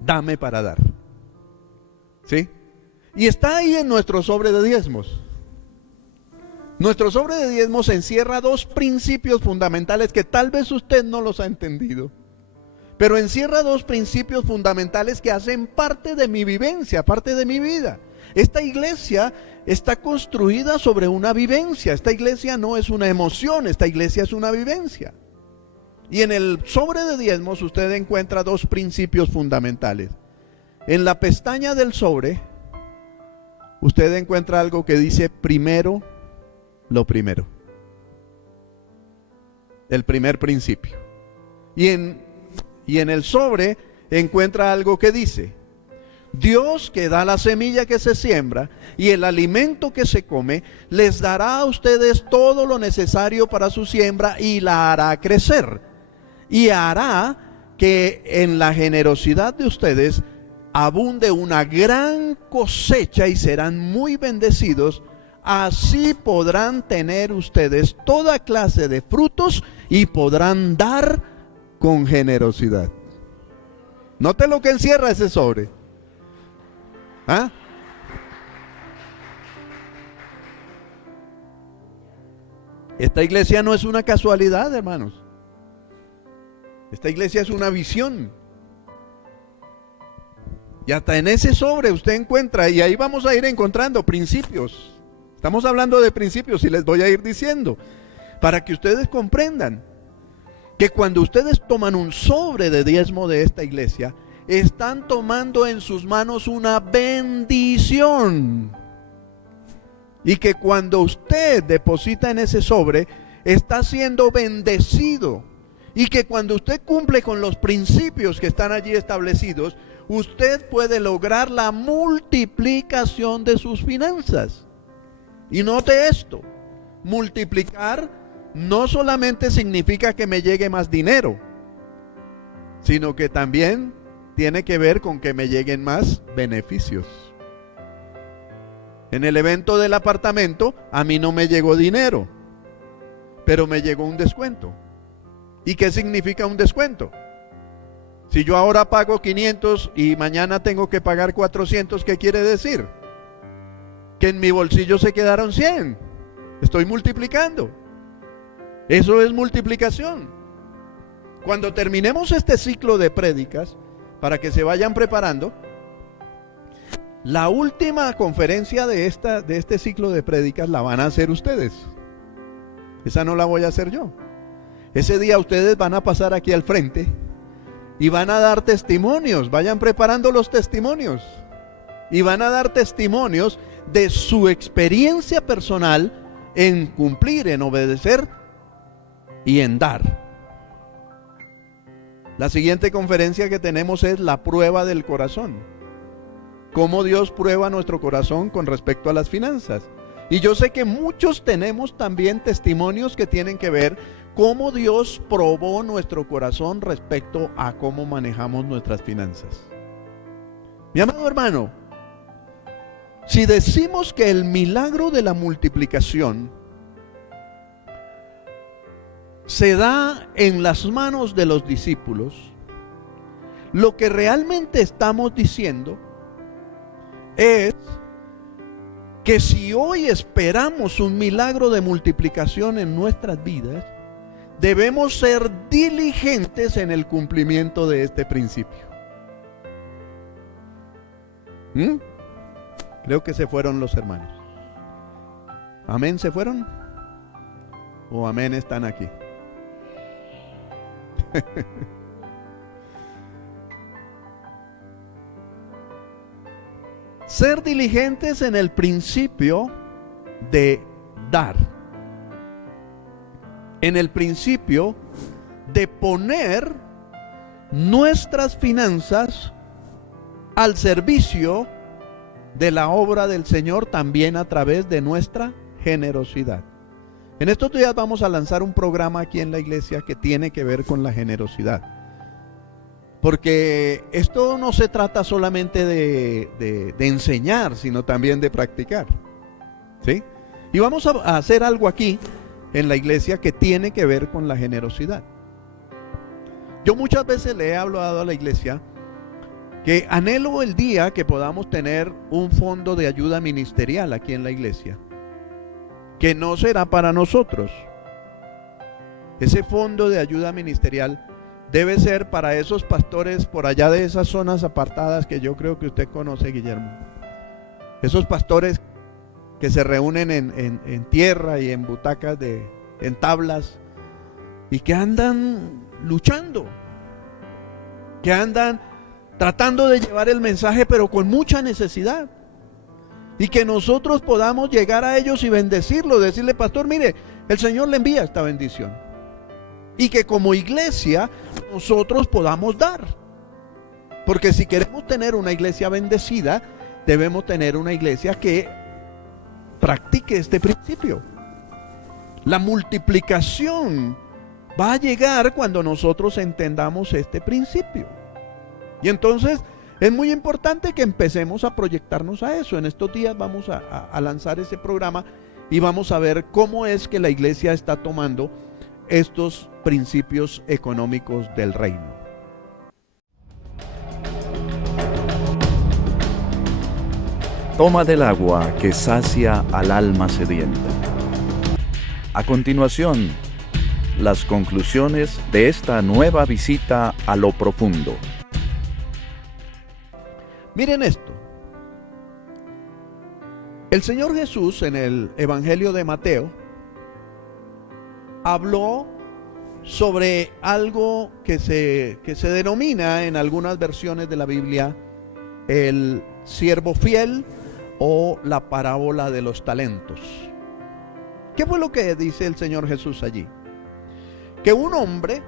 Dame para dar. ¿Sí? Y está ahí en nuestro sobre de diezmos. Nuestro sobre de diezmos encierra dos principios fundamentales que tal vez usted no los ha entendido, pero encierra dos principios fundamentales que hacen parte de mi vivencia, parte de mi vida. Esta iglesia está construida sobre una vivencia. Esta iglesia no es una emoción, esta iglesia es una vivencia. Y en el sobre de diezmos usted encuentra dos principios fundamentales. En la pestaña del sobre usted encuentra algo que dice: primero lo primero. El primer principio. Y en el sobre encuentra algo que dice: Dios, que da la semilla que se siembra y el alimento que se come, les dará a ustedes todo lo necesario para su siembra y la hará crecer. Y hará que en la generosidad de ustedes abunde una gran cosecha y serán muy bendecidos. Así podrán tener ustedes toda clase de frutos y podrán dar con generosidad. Note lo que encierra ese sobre. ¿Ah? Esta iglesia no es una casualidad, hermanos. Esta iglesia es una visión. Y hasta en ese sobre usted encuentra, y ahí vamos a ir encontrando principios. Estamos hablando de principios y les voy a ir diciendo, para que ustedes comprendan que cuando ustedes toman un sobre de diezmo de esta iglesia, están tomando en sus manos una bendición. Y que cuando usted deposita en ese sobre, está siendo bendecido. Y que cuando usted cumple con los principios que están allí establecidos, usted puede lograr la multiplicación de sus finanzas. Y note esto, multiplicar no solamente significa que me llegue más dinero, sino que también tiene que ver con que me lleguen más beneficios. En el evento del apartamento, a mí no me llegó dinero, pero me llegó un descuento. ¿Y qué significa un descuento? Si yo ahora pago 500 y mañana tengo que pagar 400, ¿qué quiere decir? Que en mi bolsillo se quedaron 100. Estoy multiplicando. Eso es multiplicación. Cuando terminemos este ciclo de prédicas, para que se vayan preparando, la última conferencia de este ciclo de prédicas la van a hacer ustedes. Esa no la voy a hacer yo. Ese día ustedes van a pasar aquí al frente y van a dar testimonios. Vayan preparando los testimonios. Y van a dar testimonios de su experiencia personal en cumplir, en obedecer y en dar. La siguiente conferencia que tenemos es la prueba del corazón. Cómo Dios prueba nuestro corazón con respecto a las finanzas. Y yo sé que muchos tenemos también testimonios que tienen que ver cómo Dios probó nuestro corazón respecto a cómo manejamos nuestras finanzas. Mi amado hermano, si decimos que el milagro de la multiplicación se da en las manos de los discípulos, lo que realmente estamos diciendo es que si hoy esperamos un milagro de multiplicación en nuestras vidas, debemos ser diligentes en el cumplimiento de este principio. Creo que se fueron los hermanos. ¿Amén se fueron? ¿O amén están aquí? Ser diligentes en el principio de dar. En el principio de poner nuestras finanzas al servicio de la obra del Señor, también a través de nuestra generosidad. En estos días vamos a lanzar un programa aquí en la iglesia que tiene que ver con la generosidad. Porque esto no se trata solamente de enseñar, sino también de practicar. ¿Sí? Y vamos a hacer algo aquí en la iglesia que tiene que ver con la generosidad. Yo muchas veces le he hablado a la iglesia que anhelo el día que podamos tener un fondo de ayuda ministerial aquí en la iglesia, que no será para nosotros. Ese fondo de ayuda ministerial debe ser para esos pastores por allá de esas zonas apartadas que yo creo que usted conoce, Guillermo. Esos pastores que se reúnen en tierra y en butacas, en tablas, y que andan luchando, que andan tratando de llevar el mensaje, pero con mucha necesidad. Y que nosotros podamos llegar a ellos y bendecirlos, decirle: pastor, mire, el Señor le envía esta bendición. Y que como iglesia nosotros podamos dar. Porque si queremos tener una iglesia bendecida, debemos tener una iglesia que practique este principio. La multiplicación va a llegar cuando nosotros entendamos este principio. Y entonces es muy importante que empecemos a proyectarnos a eso. En estos días vamos a lanzar ese programa y vamos a ver cómo es que la iglesia está tomando estos principios económicos del reino. Toma del agua que sacia al alma sedienta. A continuación, las conclusiones de esta nueva visita a lo profundo. Miren esto. El Señor Jesús en el Evangelio de Mateo habló sobre algo que se denomina en algunas versiones de la Biblia el siervo fiel o la parábola de los talentos. ¿Qué fue lo que dice el Señor Jesús allí? Que un hombre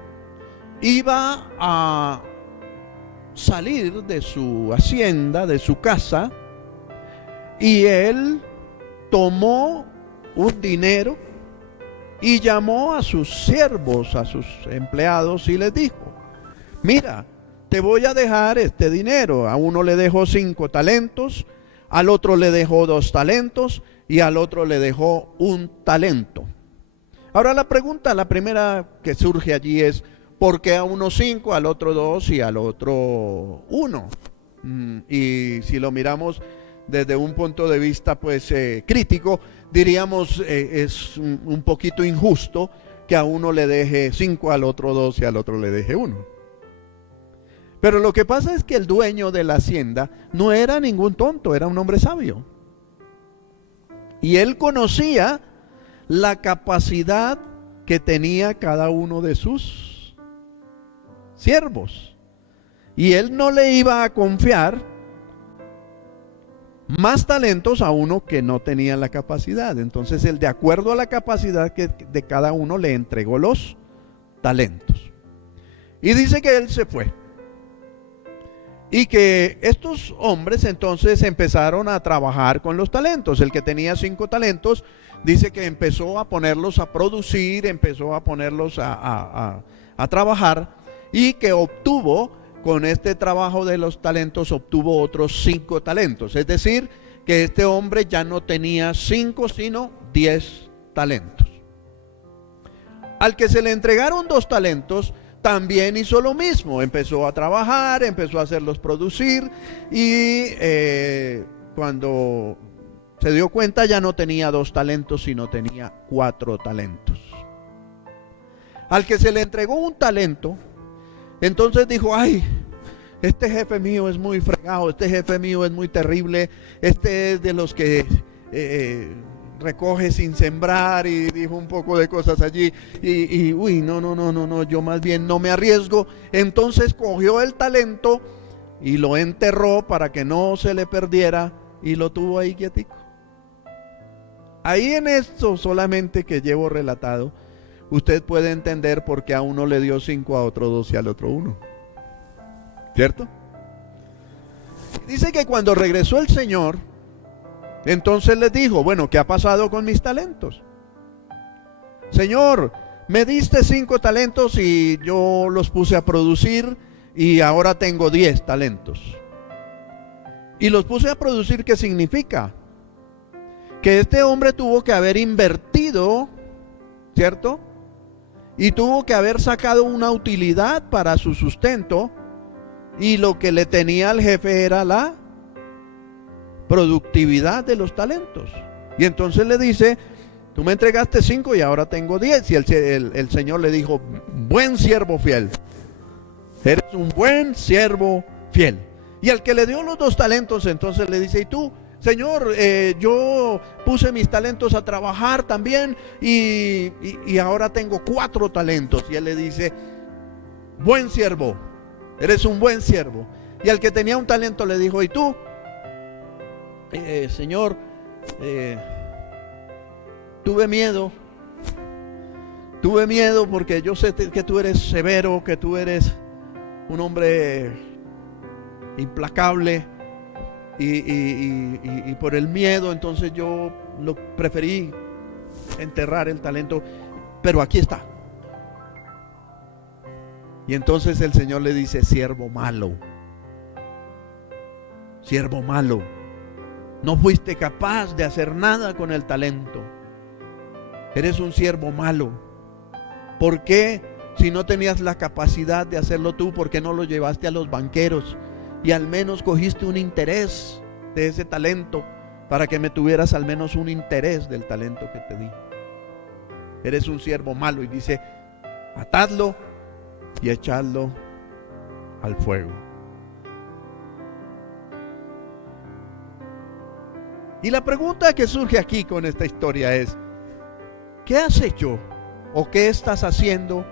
iba a salir de su hacienda, de su casa, y él tomó un dinero y llamó a sus siervos, a sus empleados, y les dijo: mira, te voy a dejar este dinero. A uno le dejó 5 talentos, al otro le dejó 2 talentos y al otro le dejó 1 talento. Ahora la primera que surge allí es: ¿por qué a uno 5, al otro 2 y al otro 1? Y si lo miramos desde un punto de vista pues crítico, diríamos es un poquito injusto que a uno le deje 5, al otro 2 y al otro le deje 1. Pero lo que pasa es que el dueño de la hacienda no era ningún tonto, era un hombre sabio. Y él conocía la capacidad que tenía cada uno de sus siervos. Y él no le iba a confiar más talentos a uno que no tenía la capacidad. Entonces él, de acuerdo a la capacidad de cada uno, le entregó los talentos. Y dice que él se fue. Y que estos hombres entonces empezaron a trabajar con los talentos. El que tenía 5 talentos dice que empezó a ponerlos a producir, empezó a ponerlos a trabajar, y que obtuvo, con este trabajo de los talentos, obtuvo otros 5 talentos. Es decir, que este hombre ya no tenía 5 sino 10 talentos. Al que se le entregaron 2 talentos, también hizo lo mismo, empezó a trabajar, empezó a hacerlos producir, y cuando se dio cuenta ya no tenía 2 talentos, sino tenía 4 talentos. Al que se le entregó 1 talento, entonces dijo: ay, este jefe mío es muy fregado, este jefe mío es muy terrible, este es de los que recoge sin sembrar, y dijo un poco de cosas allí, y uy, no, yo más bien no me arriesgo. Entonces cogió el talento y lo enterró para que no se le perdiera, y lo tuvo ahí quietico. Ahí, en esto solamente que llevo relatado, usted puede entender por qué a uno le dio 5, a otro 2 y al otro 1, ¿cierto? Dice que cuando regresó el Señor, entonces les dijo: bueno, ¿qué ha pasado con mis talentos? Señor, me diste 5 talentos y yo los puse a producir, y ahora tengo 10 talentos. Y los puse a producir, ¿qué significa? Que este hombre tuvo que haber invertido, ¿cierto? Y tuvo que haber sacado una utilidad para su sustento, y lo que le tenía al jefe era la productividad de los talentos. Y entonces le dice: tú me entregaste 5 y ahora tengo 10. Y el Señor le dijo: buen siervo fiel, eres un buen siervo fiel. Y al que le dio los 2 talentos, entonces le dice: ¿y tú, Señor? Yo puse mis talentos a trabajar también, y ahora tengo 4 talentos. Y él le dice: buen siervo, eres un buen siervo. Y al que tenía 1 talento le dijo: ¿y tú? Señor, tuve miedo porque yo sé que tú eres severo, que tú eres un hombre implacable y por el miedo, entonces yo preferí enterrar el talento, pero aquí está. Y entonces el Señor le dice: siervo malo, siervo malo, no fuiste capaz de hacer nada con el talento, eres un siervo malo. ¿Por qué? Si no tenías la capacidad de hacerlo tú, ¿por qué no lo llevaste a los banqueros y al menos cogiste un interés de ese talento para que me tuvieras al menos un interés del talento que te di? Eres un siervo malo. Y dice: atadlo y echadlo al fuego. Y la pregunta que surge aquí con esta historia es: ¿qué has hecho o qué estás haciendo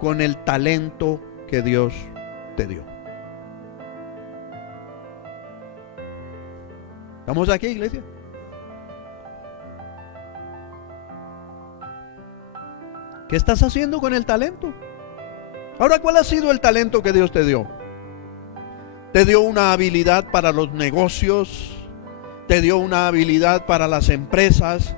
con el talento que Dios te dio? ¿Estamos aquí, iglesia? ¿Qué estás haciendo con el talento? Ahora, ¿cuál ha sido el talento que Dios te dio? Te dio una habilidad para los negocios, te dio una habilidad para las empresas,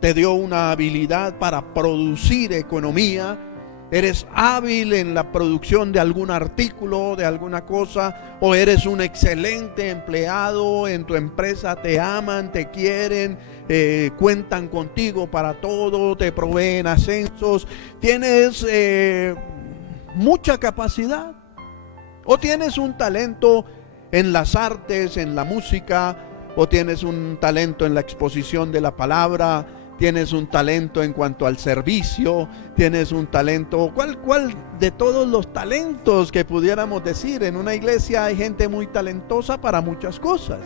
te dio una habilidad para producir economía. Eres hábil en la producción de algún artículo, de alguna cosa, o eres un excelente empleado en tu empresa, te aman, te quieren, cuentan contigo para todo, te proveen ascensos, tienes mucha capacidad, o tienes un talento en las artes, en la música, o tienes un talento en la exposición de la palabra, tienes un talento en cuanto al servicio, tienes un talento, ¿cuál de todos los talentos que pudiéramos decir? En una iglesia hay gente muy talentosa para muchas cosas.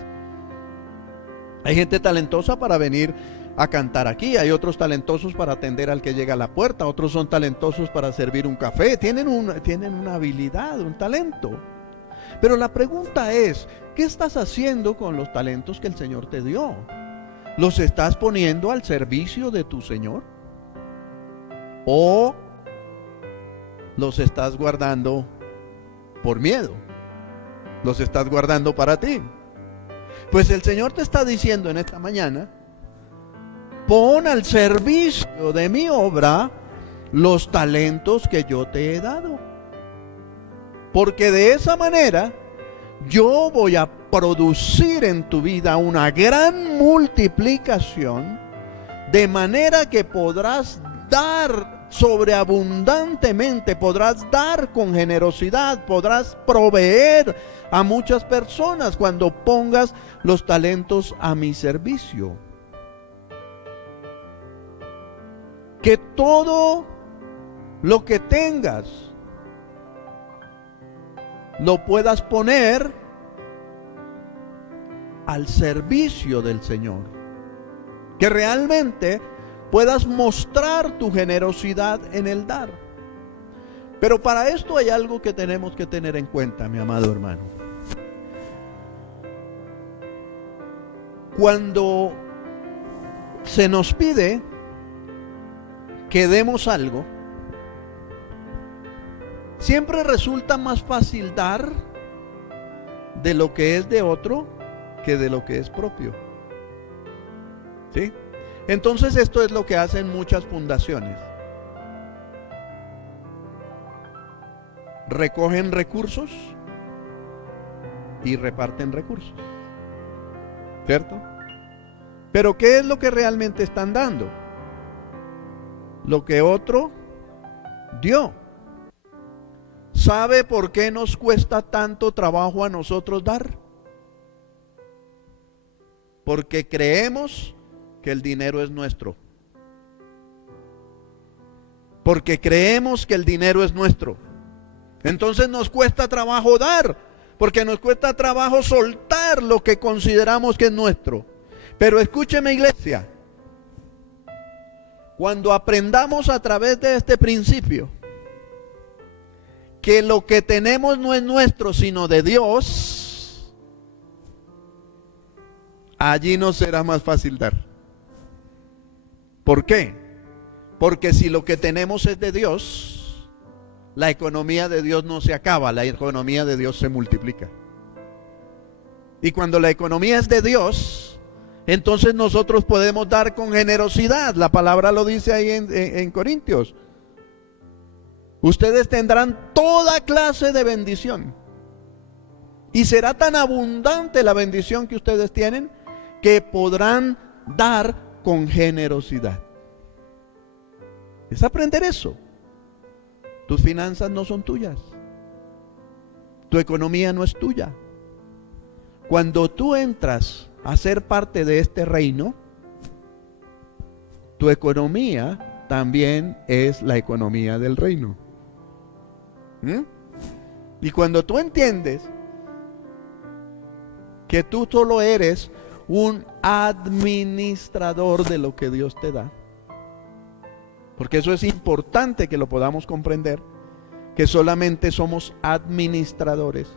Hay gente talentosa para venir a cantar aquí, hay otros talentosos para atender al que llega a la puerta, otros son talentosos para servir un café, tienen una habilidad, un talento. Pero la pregunta es: ¿qué estás haciendo con los talentos que el Señor te dio? ¿Los estás poniendo al servicio de tu Señor? ¿O los estás guardando por miedo? ¿Los estás guardando para ti? Pues el Señor te está diciendo en esta mañana: pon al servicio de mi obra los talentos que yo te he dado. Porque de esa manera yo voy a producir en tu vida una gran multiplicación, de manera que podrás dar sobreabundantemente, podrás dar con generosidad, podrás proveer a muchas personas cuando pongas los talentos a mi servicio. Que todo lo que tengas lo puedas poner al servicio del Señor. Que realmente puedas mostrar tu generosidad en el dar. Pero para esto hay algo que tenemos que tener en cuenta, mi amado hermano. Cuando se nos pide que demos algo, siempre resulta más fácil dar de lo que es de otro que de lo que es propio. ¿Sí? Entonces esto es lo que hacen muchas fundaciones. Recogen recursos y reparten recursos. ¿Cierto? Pero ¿qué es lo que realmente están dando? Lo que otro dio. ¿Sabe por qué nos cuesta tanto trabajo a nosotros dar? Porque creemos que el dinero es nuestro. Porque creemos que el dinero es nuestro. Entonces nos cuesta trabajo dar, porque nos cuesta trabajo soltar lo que consideramos que es nuestro. Pero escúcheme, iglesia, cuando aprendamos a través de este principio que lo que tenemos no es nuestro sino de Dios, allí nos será más fácil dar. ¿Por qué? Porque si lo que tenemos es de Dios, la economía de Dios no se acaba, la economía de Dios se multiplica. Y cuando la economía es de Dios, entonces nosotros podemos dar con generosidad. La palabra lo dice ahí en Corintios. Ustedes tendrán toda clase de bendición. Y será tan abundante la bendición que ustedes tienen que podrán dar con generosidad. Es aprender eso. Tus finanzas no son tuyas. Tu economía no es tuya. Cuando tú entras a ser parte de este reino, tu economía también es la economía del reino. Y cuando tú entiendes que tú solo eres un administrador de lo que Dios te da, porque eso es importante que lo podamos comprender, que solamente somos administradores,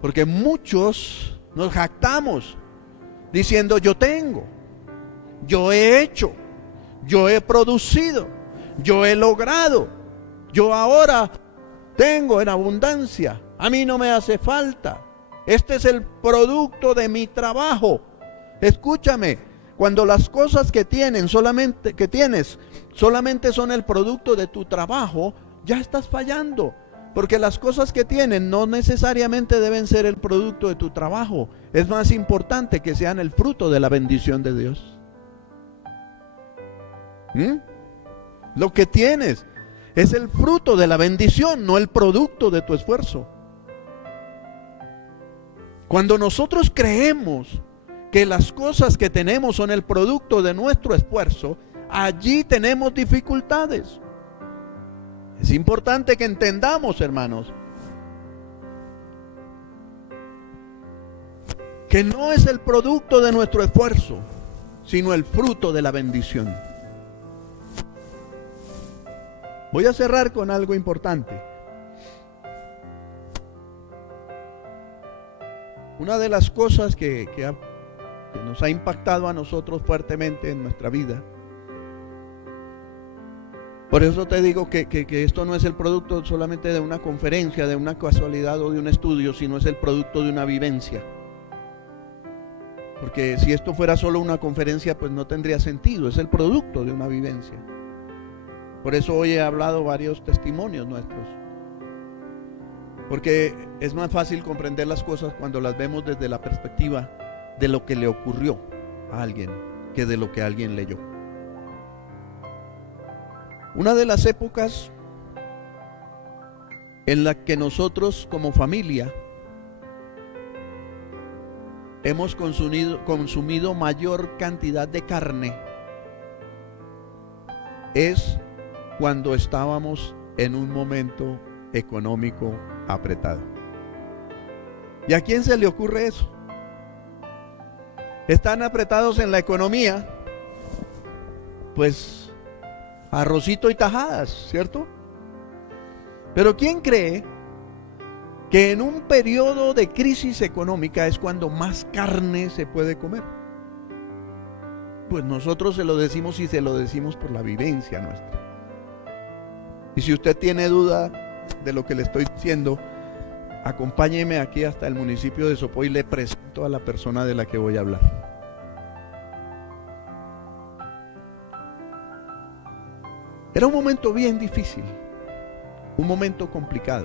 porque muchos nos jactamos diciendo: yo tengo, yo he hecho, yo he producido, yo he logrado, yo ahora tengo en abundancia, a mí no me hace falta, este es el producto de mi trabajo. Escúchame, cuando las cosas que tienes solamente son el producto de tu trabajo, ya estás fallando, porque las cosas que tienen no necesariamente deben ser el producto de tu trabajo. Es más importante que sean el fruto de la bendición de Dios. Lo que tienes es el fruto de la bendición, no el producto de tu esfuerzo. Cuando nosotros creemos que las cosas que tenemos son el producto de nuestro esfuerzo, allí tenemos dificultades. Es importante que entendamos, hermanos, que no es el producto de nuestro esfuerzo, sino el fruto de la bendición. Voy a cerrar con algo importante. Una de las cosas que nos ha impactado a nosotros fuertemente en nuestra vida. Por eso te digo que esto no es el producto solamente de una conferencia, de una casualidad o de un estudio, sino es el producto de una vivencia. Porque si esto fuera solo una conferencia, pues no tendría sentido. Es el producto de una vivencia. Por eso hoy he hablado varios testimonios nuestros. Porque es más fácil comprender las cosas cuando las vemos desde la perspectiva de lo que le ocurrió a alguien que de lo que alguien leyó. Una de las épocas en la que nosotros como familia hemos consumido mayor cantidad de carne es cuando estábamos en un momento económico apretado. ¿Y a quién se le ocurre eso? Están apretados en la economía, pues arrocito y tajadas, ¿cierto? Pero ¿quién cree que en un periodo de crisis económica es cuando más carne se puede comer? Pues nosotros se lo decimos y se lo decimos por la vivencia nuestra. Y si usted tiene duda de lo que le estoy diciendo, acompáñeme aquí hasta el municipio de Sopó y le presento a la persona de la que voy a hablar. Era un momento bien difícil, un momento complicado.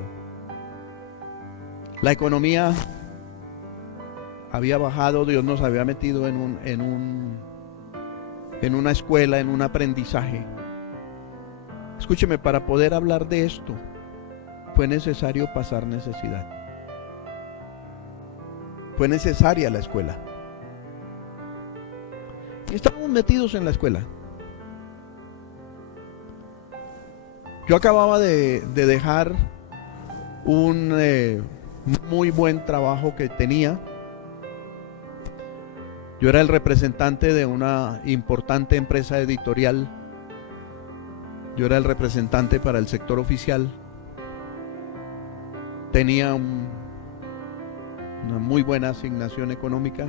La economía había bajado, Dios nos había metido en una escuela, en un aprendizaje. Escúcheme, para poder hablar de esto fue necesario pasar necesidad. Fue necesaria la escuela. Y estábamos metidos en la escuela. Yo acababa de dejar un muy buen trabajo que tenía. Yo era el representante de una importante empresa editorial. Yo era el representante para el sector oficial. Tenía una muy buena asignación económica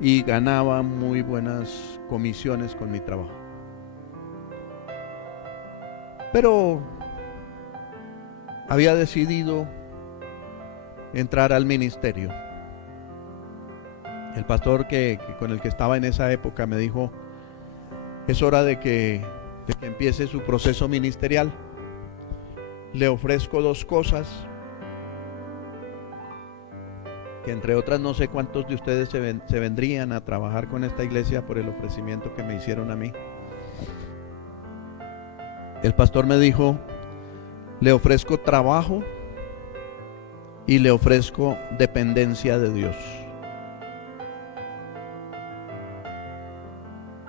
y ganaba muy buenas comisiones con mi trabajo. Pero había decidido entrar al ministerio. el pastor con el que estaba en esa época me dijo: es hora de que empiece su proceso ministerial. Le ofrezco dos cosas, que entre otras no sé cuántos de ustedes se vendrían a trabajar con esta iglesia por el ofrecimiento que me hicieron a mí. El pastor me dijo: le ofrezco trabajo y le ofrezco dependencia de Dios.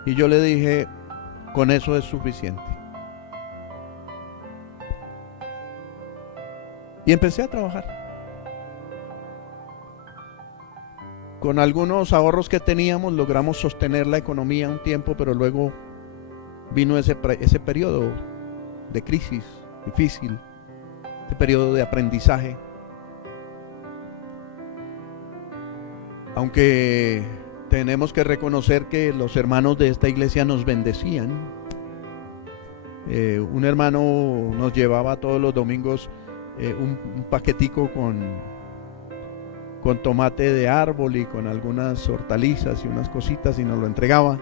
Y yo le dije: con eso es suficiente. Y empecé a trabajar. Con algunos ahorros que teníamos logramos sostener la economía un tiempo, pero luego vino ese periodo de crisis difícil, ese periodo de aprendizaje. Aunque tenemos que reconocer que los hermanos de esta iglesia nos bendecían. Un hermano nos llevaba todos los domingos un paquetico con tomate de árbol y con algunas hortalizas y unas cositas y nos lo entregaba.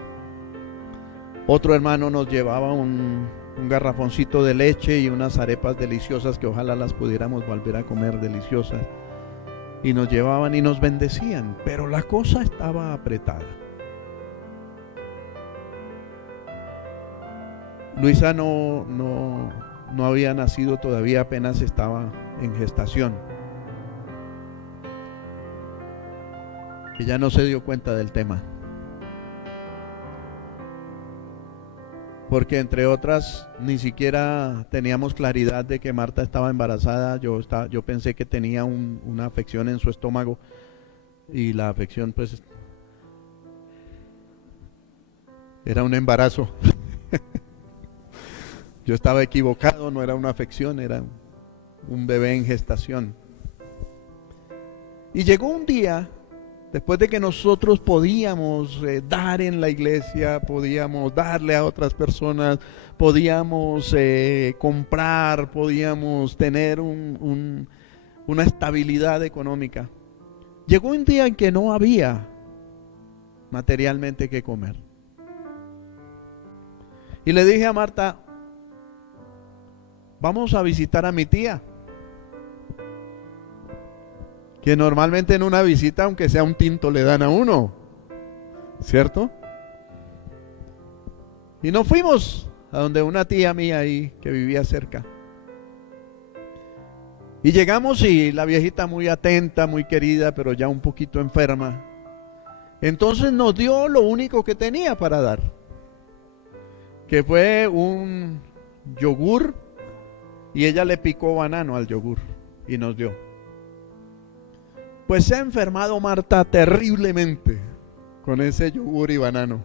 Otro hermano nos llevaba un garrafoncito de leche y unas arepas deliciosas que ojalá las pudiéramos volver a comer, deliciosas. Y nos llevaban y nos bendecían, pero la cosa estaba apretada. Luisa no había nacido todavía, apenas estaba en gestación. Ella no se dio cuenta del tema, porque entre otras ni siquiera teníamos claridad de que Marta estaba embarazada. Yo pensé que tenía una afección en su estómago, y la afección pues era un embarazo. Yo estaba equivocado, no era una afección, era un bebé en gestación. Y llegó un día, después de que nosotros podíamos dar en la iglesia, podíamos darle a otras personas, podíamos comprar, podíamos tener una estabilidad económica. Llegó un día en que no había materialmente que comer. Y le dije a Marta: vamos a visitar a mi tía, que normalmente en una visita, aunque sea un tinto, le dan a uno, ¿cierto? Y nos fuimos a donde una tía mía ahí que vivía cerca. Y llegamos y la viejita muy atenta, muy querida, pero ya un poquito enferma. Entonces nos dio lo único que tenía para dar, que fue un yogur, y ella le picó banano al yogur y nos dio. Pues se ha enfermado Marta terriblemente con ese yogur y banano.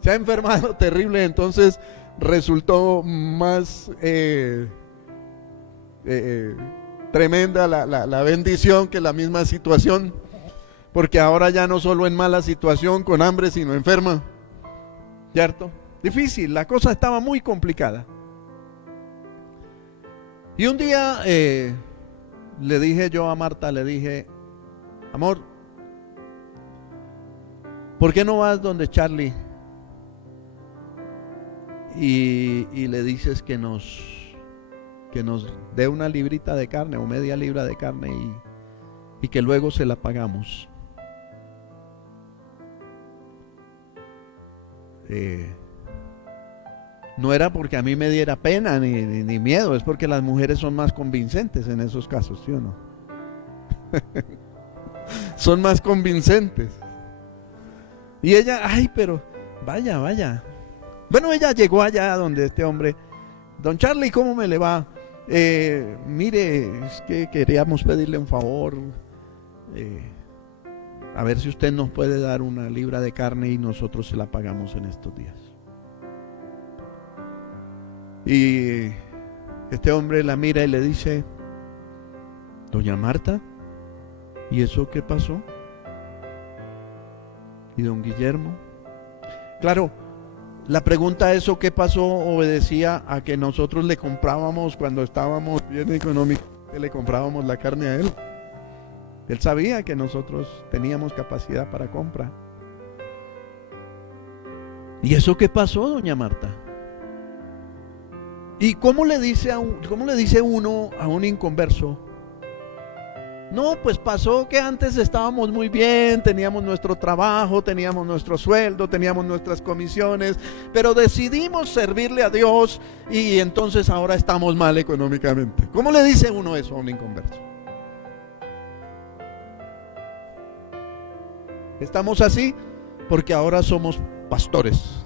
Se ha enfermado terrible, entonces resultó más tremenda la bendición que la misma situación, porque ahora ya no solo en mala situación con hambre, sino enferma, ¿cierto? Difícil, la cosa estaba muy complicada. Y un día le dije yo a Marta, le dije: amor, ¿por qué no vas donde Charlie y le dices que nos dé una librita de carne o media libra de carne y que luego se la pagamos? No era porque a mí me diera pena ni miedo, es porque las mujeres son más convincentes en esos casos, ¿sí o no? Son más convincentes. Y ella, ay, pero vaya. Bueno, ella llegó allá donde este hombre: don Charlie, ¿cómo me le va? Mire, es que queríamos pedirle un favor, a ver si usted nos puede dar una libra de carne y nosotros se la pagamos en estos días. Y este hombre la mira y le dice: doña Marta, ¿y eso qué pasó? ¿Y don Guillermo? Claro, la pregunta ¿eso qué pasó? Obedecía a que nosotros le comprábamos, cuando estábamos bien económicos, le comprábamos la carne a él. Él sabía que nosotros teníamos capacidad para compra. ¿Y eso qué pasó, doña Marta? ¿Y cómo le dice uno a un inconverso? No, pues pasó que antes estábamos muy bien, teníamos nuestro trabajo, teníamos nuestro sueldo, teníamos nuestras comisiones, pero decidimos servirle a Dios y entonces ahora estamos mal económicamente. ¿Cómo le dice uno eso a un inconverso? Estamos así porque ahora somos pastores.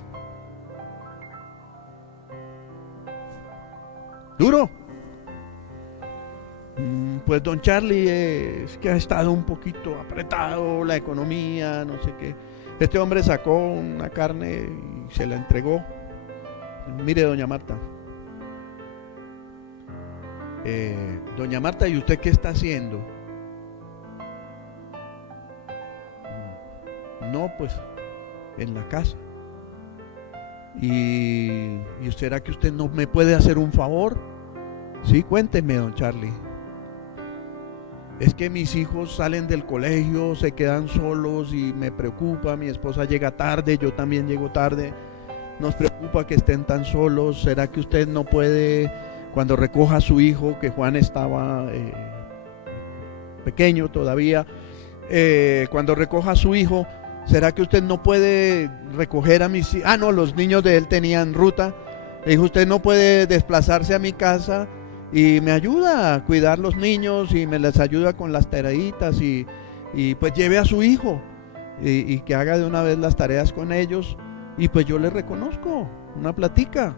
Duro. Pues don Charlie es que ha estado un poquito apretado la economía, no sé qué. Este hombre sacó una carne y se la entregó. Mire, doña Marta. Doña Marta, ¿y usted qué está haciendo? No, pues en la casa. ¿Y será que usted no me puede hacer un favor? Sí, cuénteme, don Charlie. Es que mis hijos salen del colegio, se quedan solos y me preocupa. Mi esposa llega tarde, yo también llego tarde. Nos preocupa que estén tan solos. ¿Será que usted no puede, cuando recoja a su hijo, que Juan estaba pequeño todavía, cuando recoja a su hijo, ¿será que usted no puede recoger a mis hijos? Ah, no, los niños de él tenían ruta. Le dijo, usted no puede desplazarse a mi casa y me ayuda a cuidar los niños y me les ayuda con las tareitas y pues lleve a su hijo y que haga de una vez las tareas con ellos y pues yo le reconozco una platica.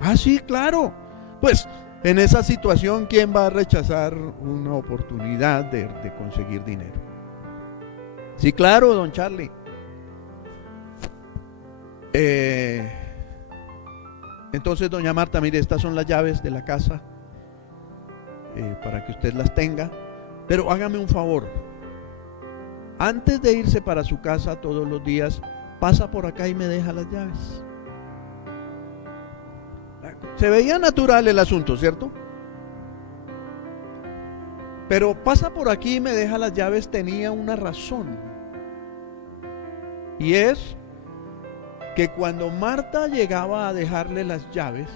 Ah, sí, claro. Pues en esa situación, ¿quién va a rechazar una oportunidad de conseguir dinero? Sí, claro, don Charlie. Entonces, doña Marta, mire, estas son las llaves de la casa para que usted las tenga. Pero hágame un favor. Antes de irse para su casa todos los días, pasa por acá y me deja las llaves. Se veía natural el asunto, ¿cierto? Pero pasa por aquí y me deja las llaves, tenía una razón. Y es que cuando Marta llegaba a dejarle las llaves,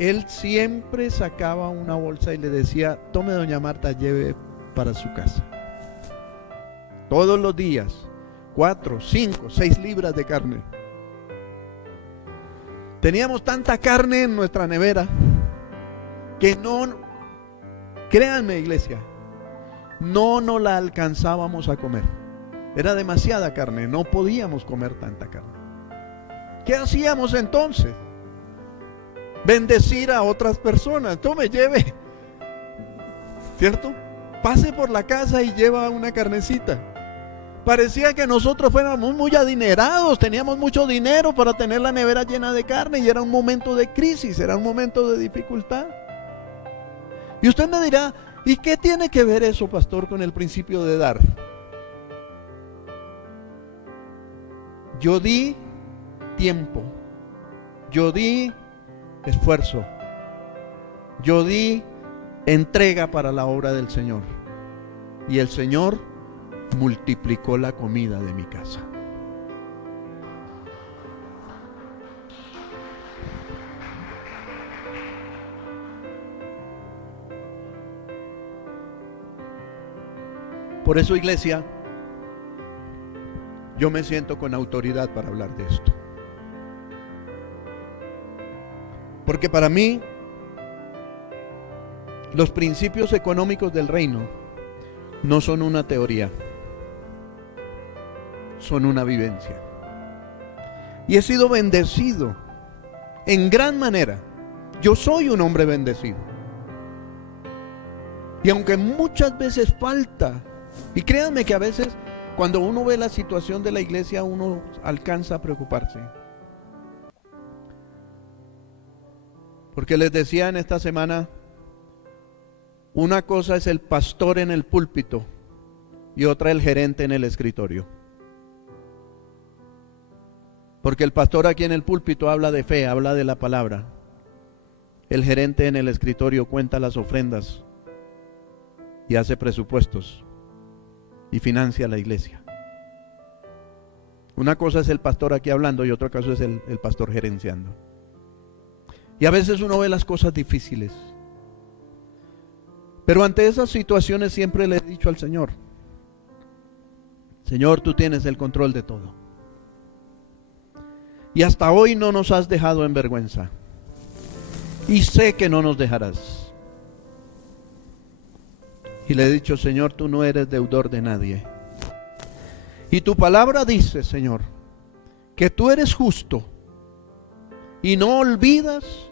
él siempre sacaba una bolsa y le decía, tome doña Marta, lleve para su casa. Todos los días, 4, 5, 6 libras de carne. Teníamos tanta carne en nuestra nevera que no, créanme iglesia, no nos la alcanzábamos a comer. Era demasiada carne, no podíamos comer tanta carne. ¿Qué hacíamos entonces? Bendecir a otras personas. Tome, lleve, ¿cierto? Pase por la casa y lleva una carnecita. Parecía que nosotros fuéramos muy adinerados, teníamos mucho dinero para tener la nevera llena de carne y era un momento de crisis, era un momento de dificultad. Y usted me dirá, ¿y qué tiene que ver eso, pastor, con el principio de dar? Yo di tiempo, yo di esfuerzo, yo di entrega para la obra del Señor y el Señor multiplicó la comida de mi casa. Por eso, iglesia, yo me siento con autoridad para hablar de esto. Porque para mí, los principios económicos del reino no son una teoría, son una vivencia. Y he sido bendecido en gran manera. Yo soy un hombre bendecido. Y aunque muchas veces falta, y créanme que a veces cuando uno ve la situación de la iglesia, uno alcanza a preocuparse. Porque les decía en esta semana, una cosa es el pastor en el púlpito y otra el gerente en el escritorio. Porque el pastor aquí en el púlpito habla de fe, habla de la palabra. El gerente en el escritorio cuenta las ofrendas y hace presupuestos y financia la iglesia. Una cosa es el pastor aquí hablando y otra cosa es el pastor gerenciando. Y a veces uno ve las cosas difíciles. Pero ante esas situaciones siempre le he dicho al Señor: Señor, tú tienes el control de todo. Y hasta hoy no nos has dejado en vergüenza. Y sé que no nos dejarás. Y le he dicho: Señor, tú no eres deudor de nadie. Y tu palabra dice, Señor, que tú eres justo y no olvidas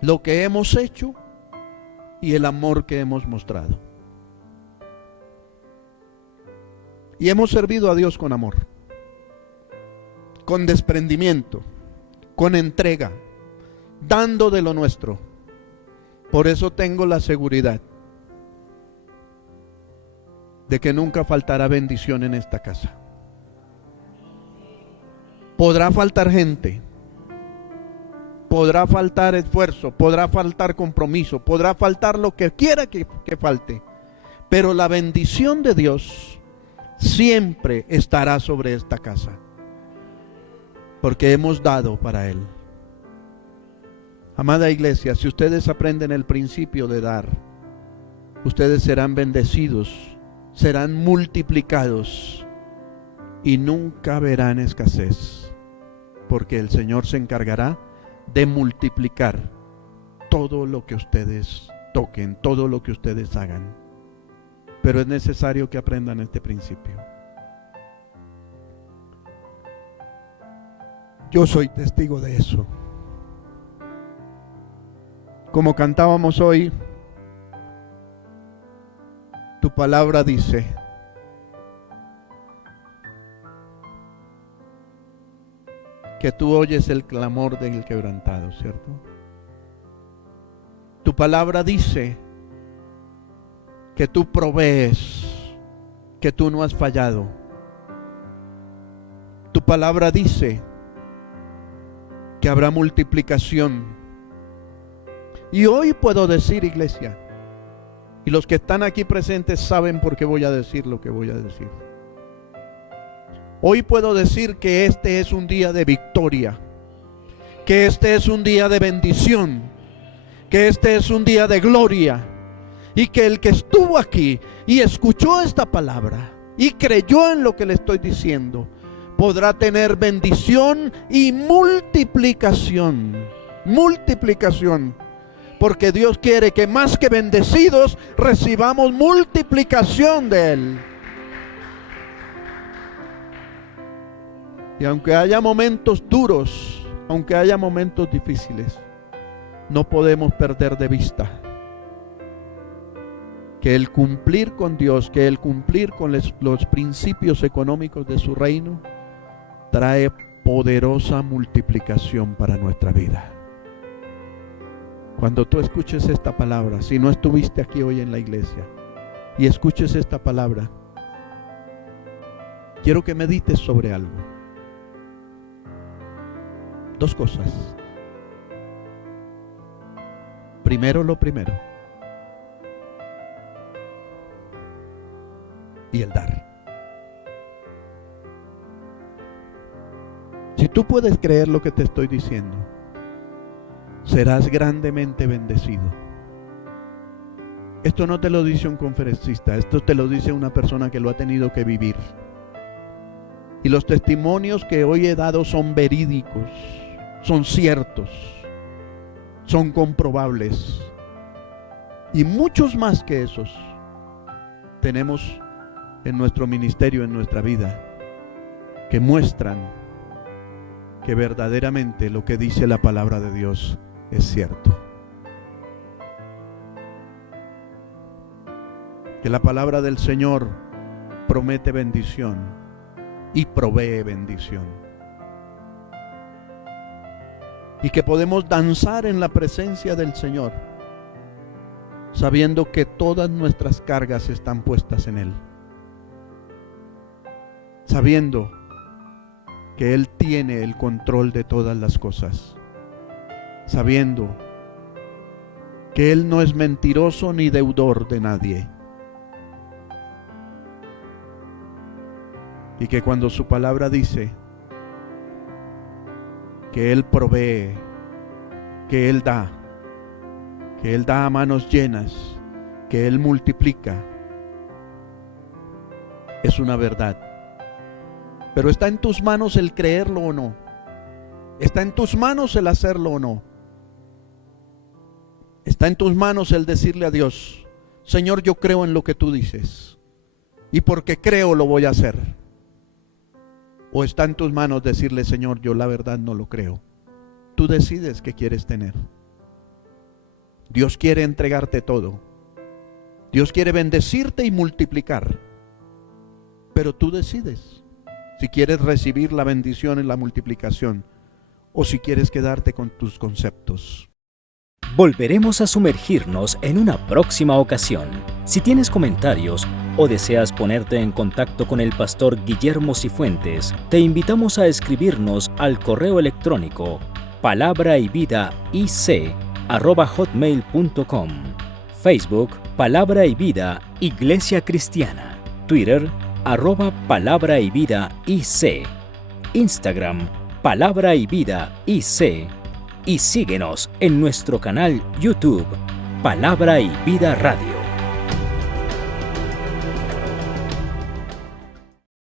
lo que hemos hecho y el amor que hemos mostrado. Y hemos servido a Dios con amor, con desprendimiento, con entrega, dando de lo nuestro. Por eso tengo la seguridad de que nunca faltará bendición en esta casa. Podrá faltar gente, podrá faltar esfuerzo, podrá faltar compromiso, podrá faltar lo que quiera que falte, pero la bendición de Dios siempre estará sobre esta casa, porque hemos dado para Él. Amada iglesia, si ustedes aprenden el principio de dar, ustedes serán bendecidos, serán multiplicados y nunca verán escasez, porque el Señor se encargará de multiplicar todo lo que ustedes toquen, todo lo que ustedes hagan. Pero es necesario que aprendan este principio. Yo soy testigo de eso. Como cantábamos hoy, tu palabra dice que tú oyes el clamor del quebrantado, ¿cierto? Tu palabra dice que tú provees, que tú no has fallado. Tu palabra dice que habrá multiplicación. Y hoy puedo decir, iglesia, y los que están aquí presentes saben por qué voy a decir lo que voy a decir. Hoy puedo decir que este es un día de victoria, que este es un día de bendición, que este es un día de gloria, y que el que estuvo aquí y escuchó esta palabra y creyó en lo que le estoy diciendo, podrá tener bendición y multiplicación. Multiplicación. Porque Dios quiere que más que bendecidos recibamos multiplicación de Él. Y aunque haya momentos duros, aunque haya momentos difíciles, no podemos perder de vista que el cumplir con Dios, que el cumplir con los principios económicos de su reino, trae poderosa multiplicación para nuestra vida. Cuando tú escuches esta palabra, si no estuviste aquí hoy en la iglesia y escuches esta palabra, quiero que medites sobre algo. Dos cosas. Primero lo primero. Y el dar. Si tú puedes creer lo que te estoy diciendo, serás grandemente bendecido. Esto no te lo dice un conferencista, esto te lo dice una persona que lo ha tenido que vivir. Y los testimonios que hoy he dado son verídicos, son ciertos, son comprobables. Y muchos más que esos tenemos en nuestro ministerio, en nuestra vida, que muestran que verdaderamente lo que dice la palabra de Dios es cierto. Que la palabra del Señor promete bendición y provee bendición. Y que podemos danzar en la presencia del Señor, sabiendo que todas nuestras cargas están puestas en Él. Sabiendo que Él tiene el control de todas las cosas. Sabiendo que Él no es mentiroso ni deudor de nadie. Y que cuando su palabra dice que Él provee, que Él da a manos llenas, que Él multiplica, es una verdad. Pero está en tus manos el creerlo o no. Está en tus manos el hacerlo o no. Está en tus manos el decirle a Dios: Señor, yo creo en lo que tú dices, y porque creo lo voy a hacer. O está en tus manos decirle: Señor, yo la verdad no lo creo. Tú decides qué quieres tener. Dios quiere entregarte todo. Dios quiere bendecirte y multiplicar. Pero tú decides si quieres recibir la bendición y la multiplicación, o si quieres quedarte con tus conceptos. Volveremos a sumergirnos en una próxima ocasión. Si tienes comentarios o deseas ponerte en contacto con el pastor Guillermo Cifuentes, te invitamos a escribirnos al correo electrónico palabrayvidaic@hotmail.com, Facebook Palabra y Vida Iglesia Cristiana, Twitter @Palabra y Vida IC, Instagram Palabra y Vida IC, y síguenos en nuestro canal YouTube Palabra y Vida Radio.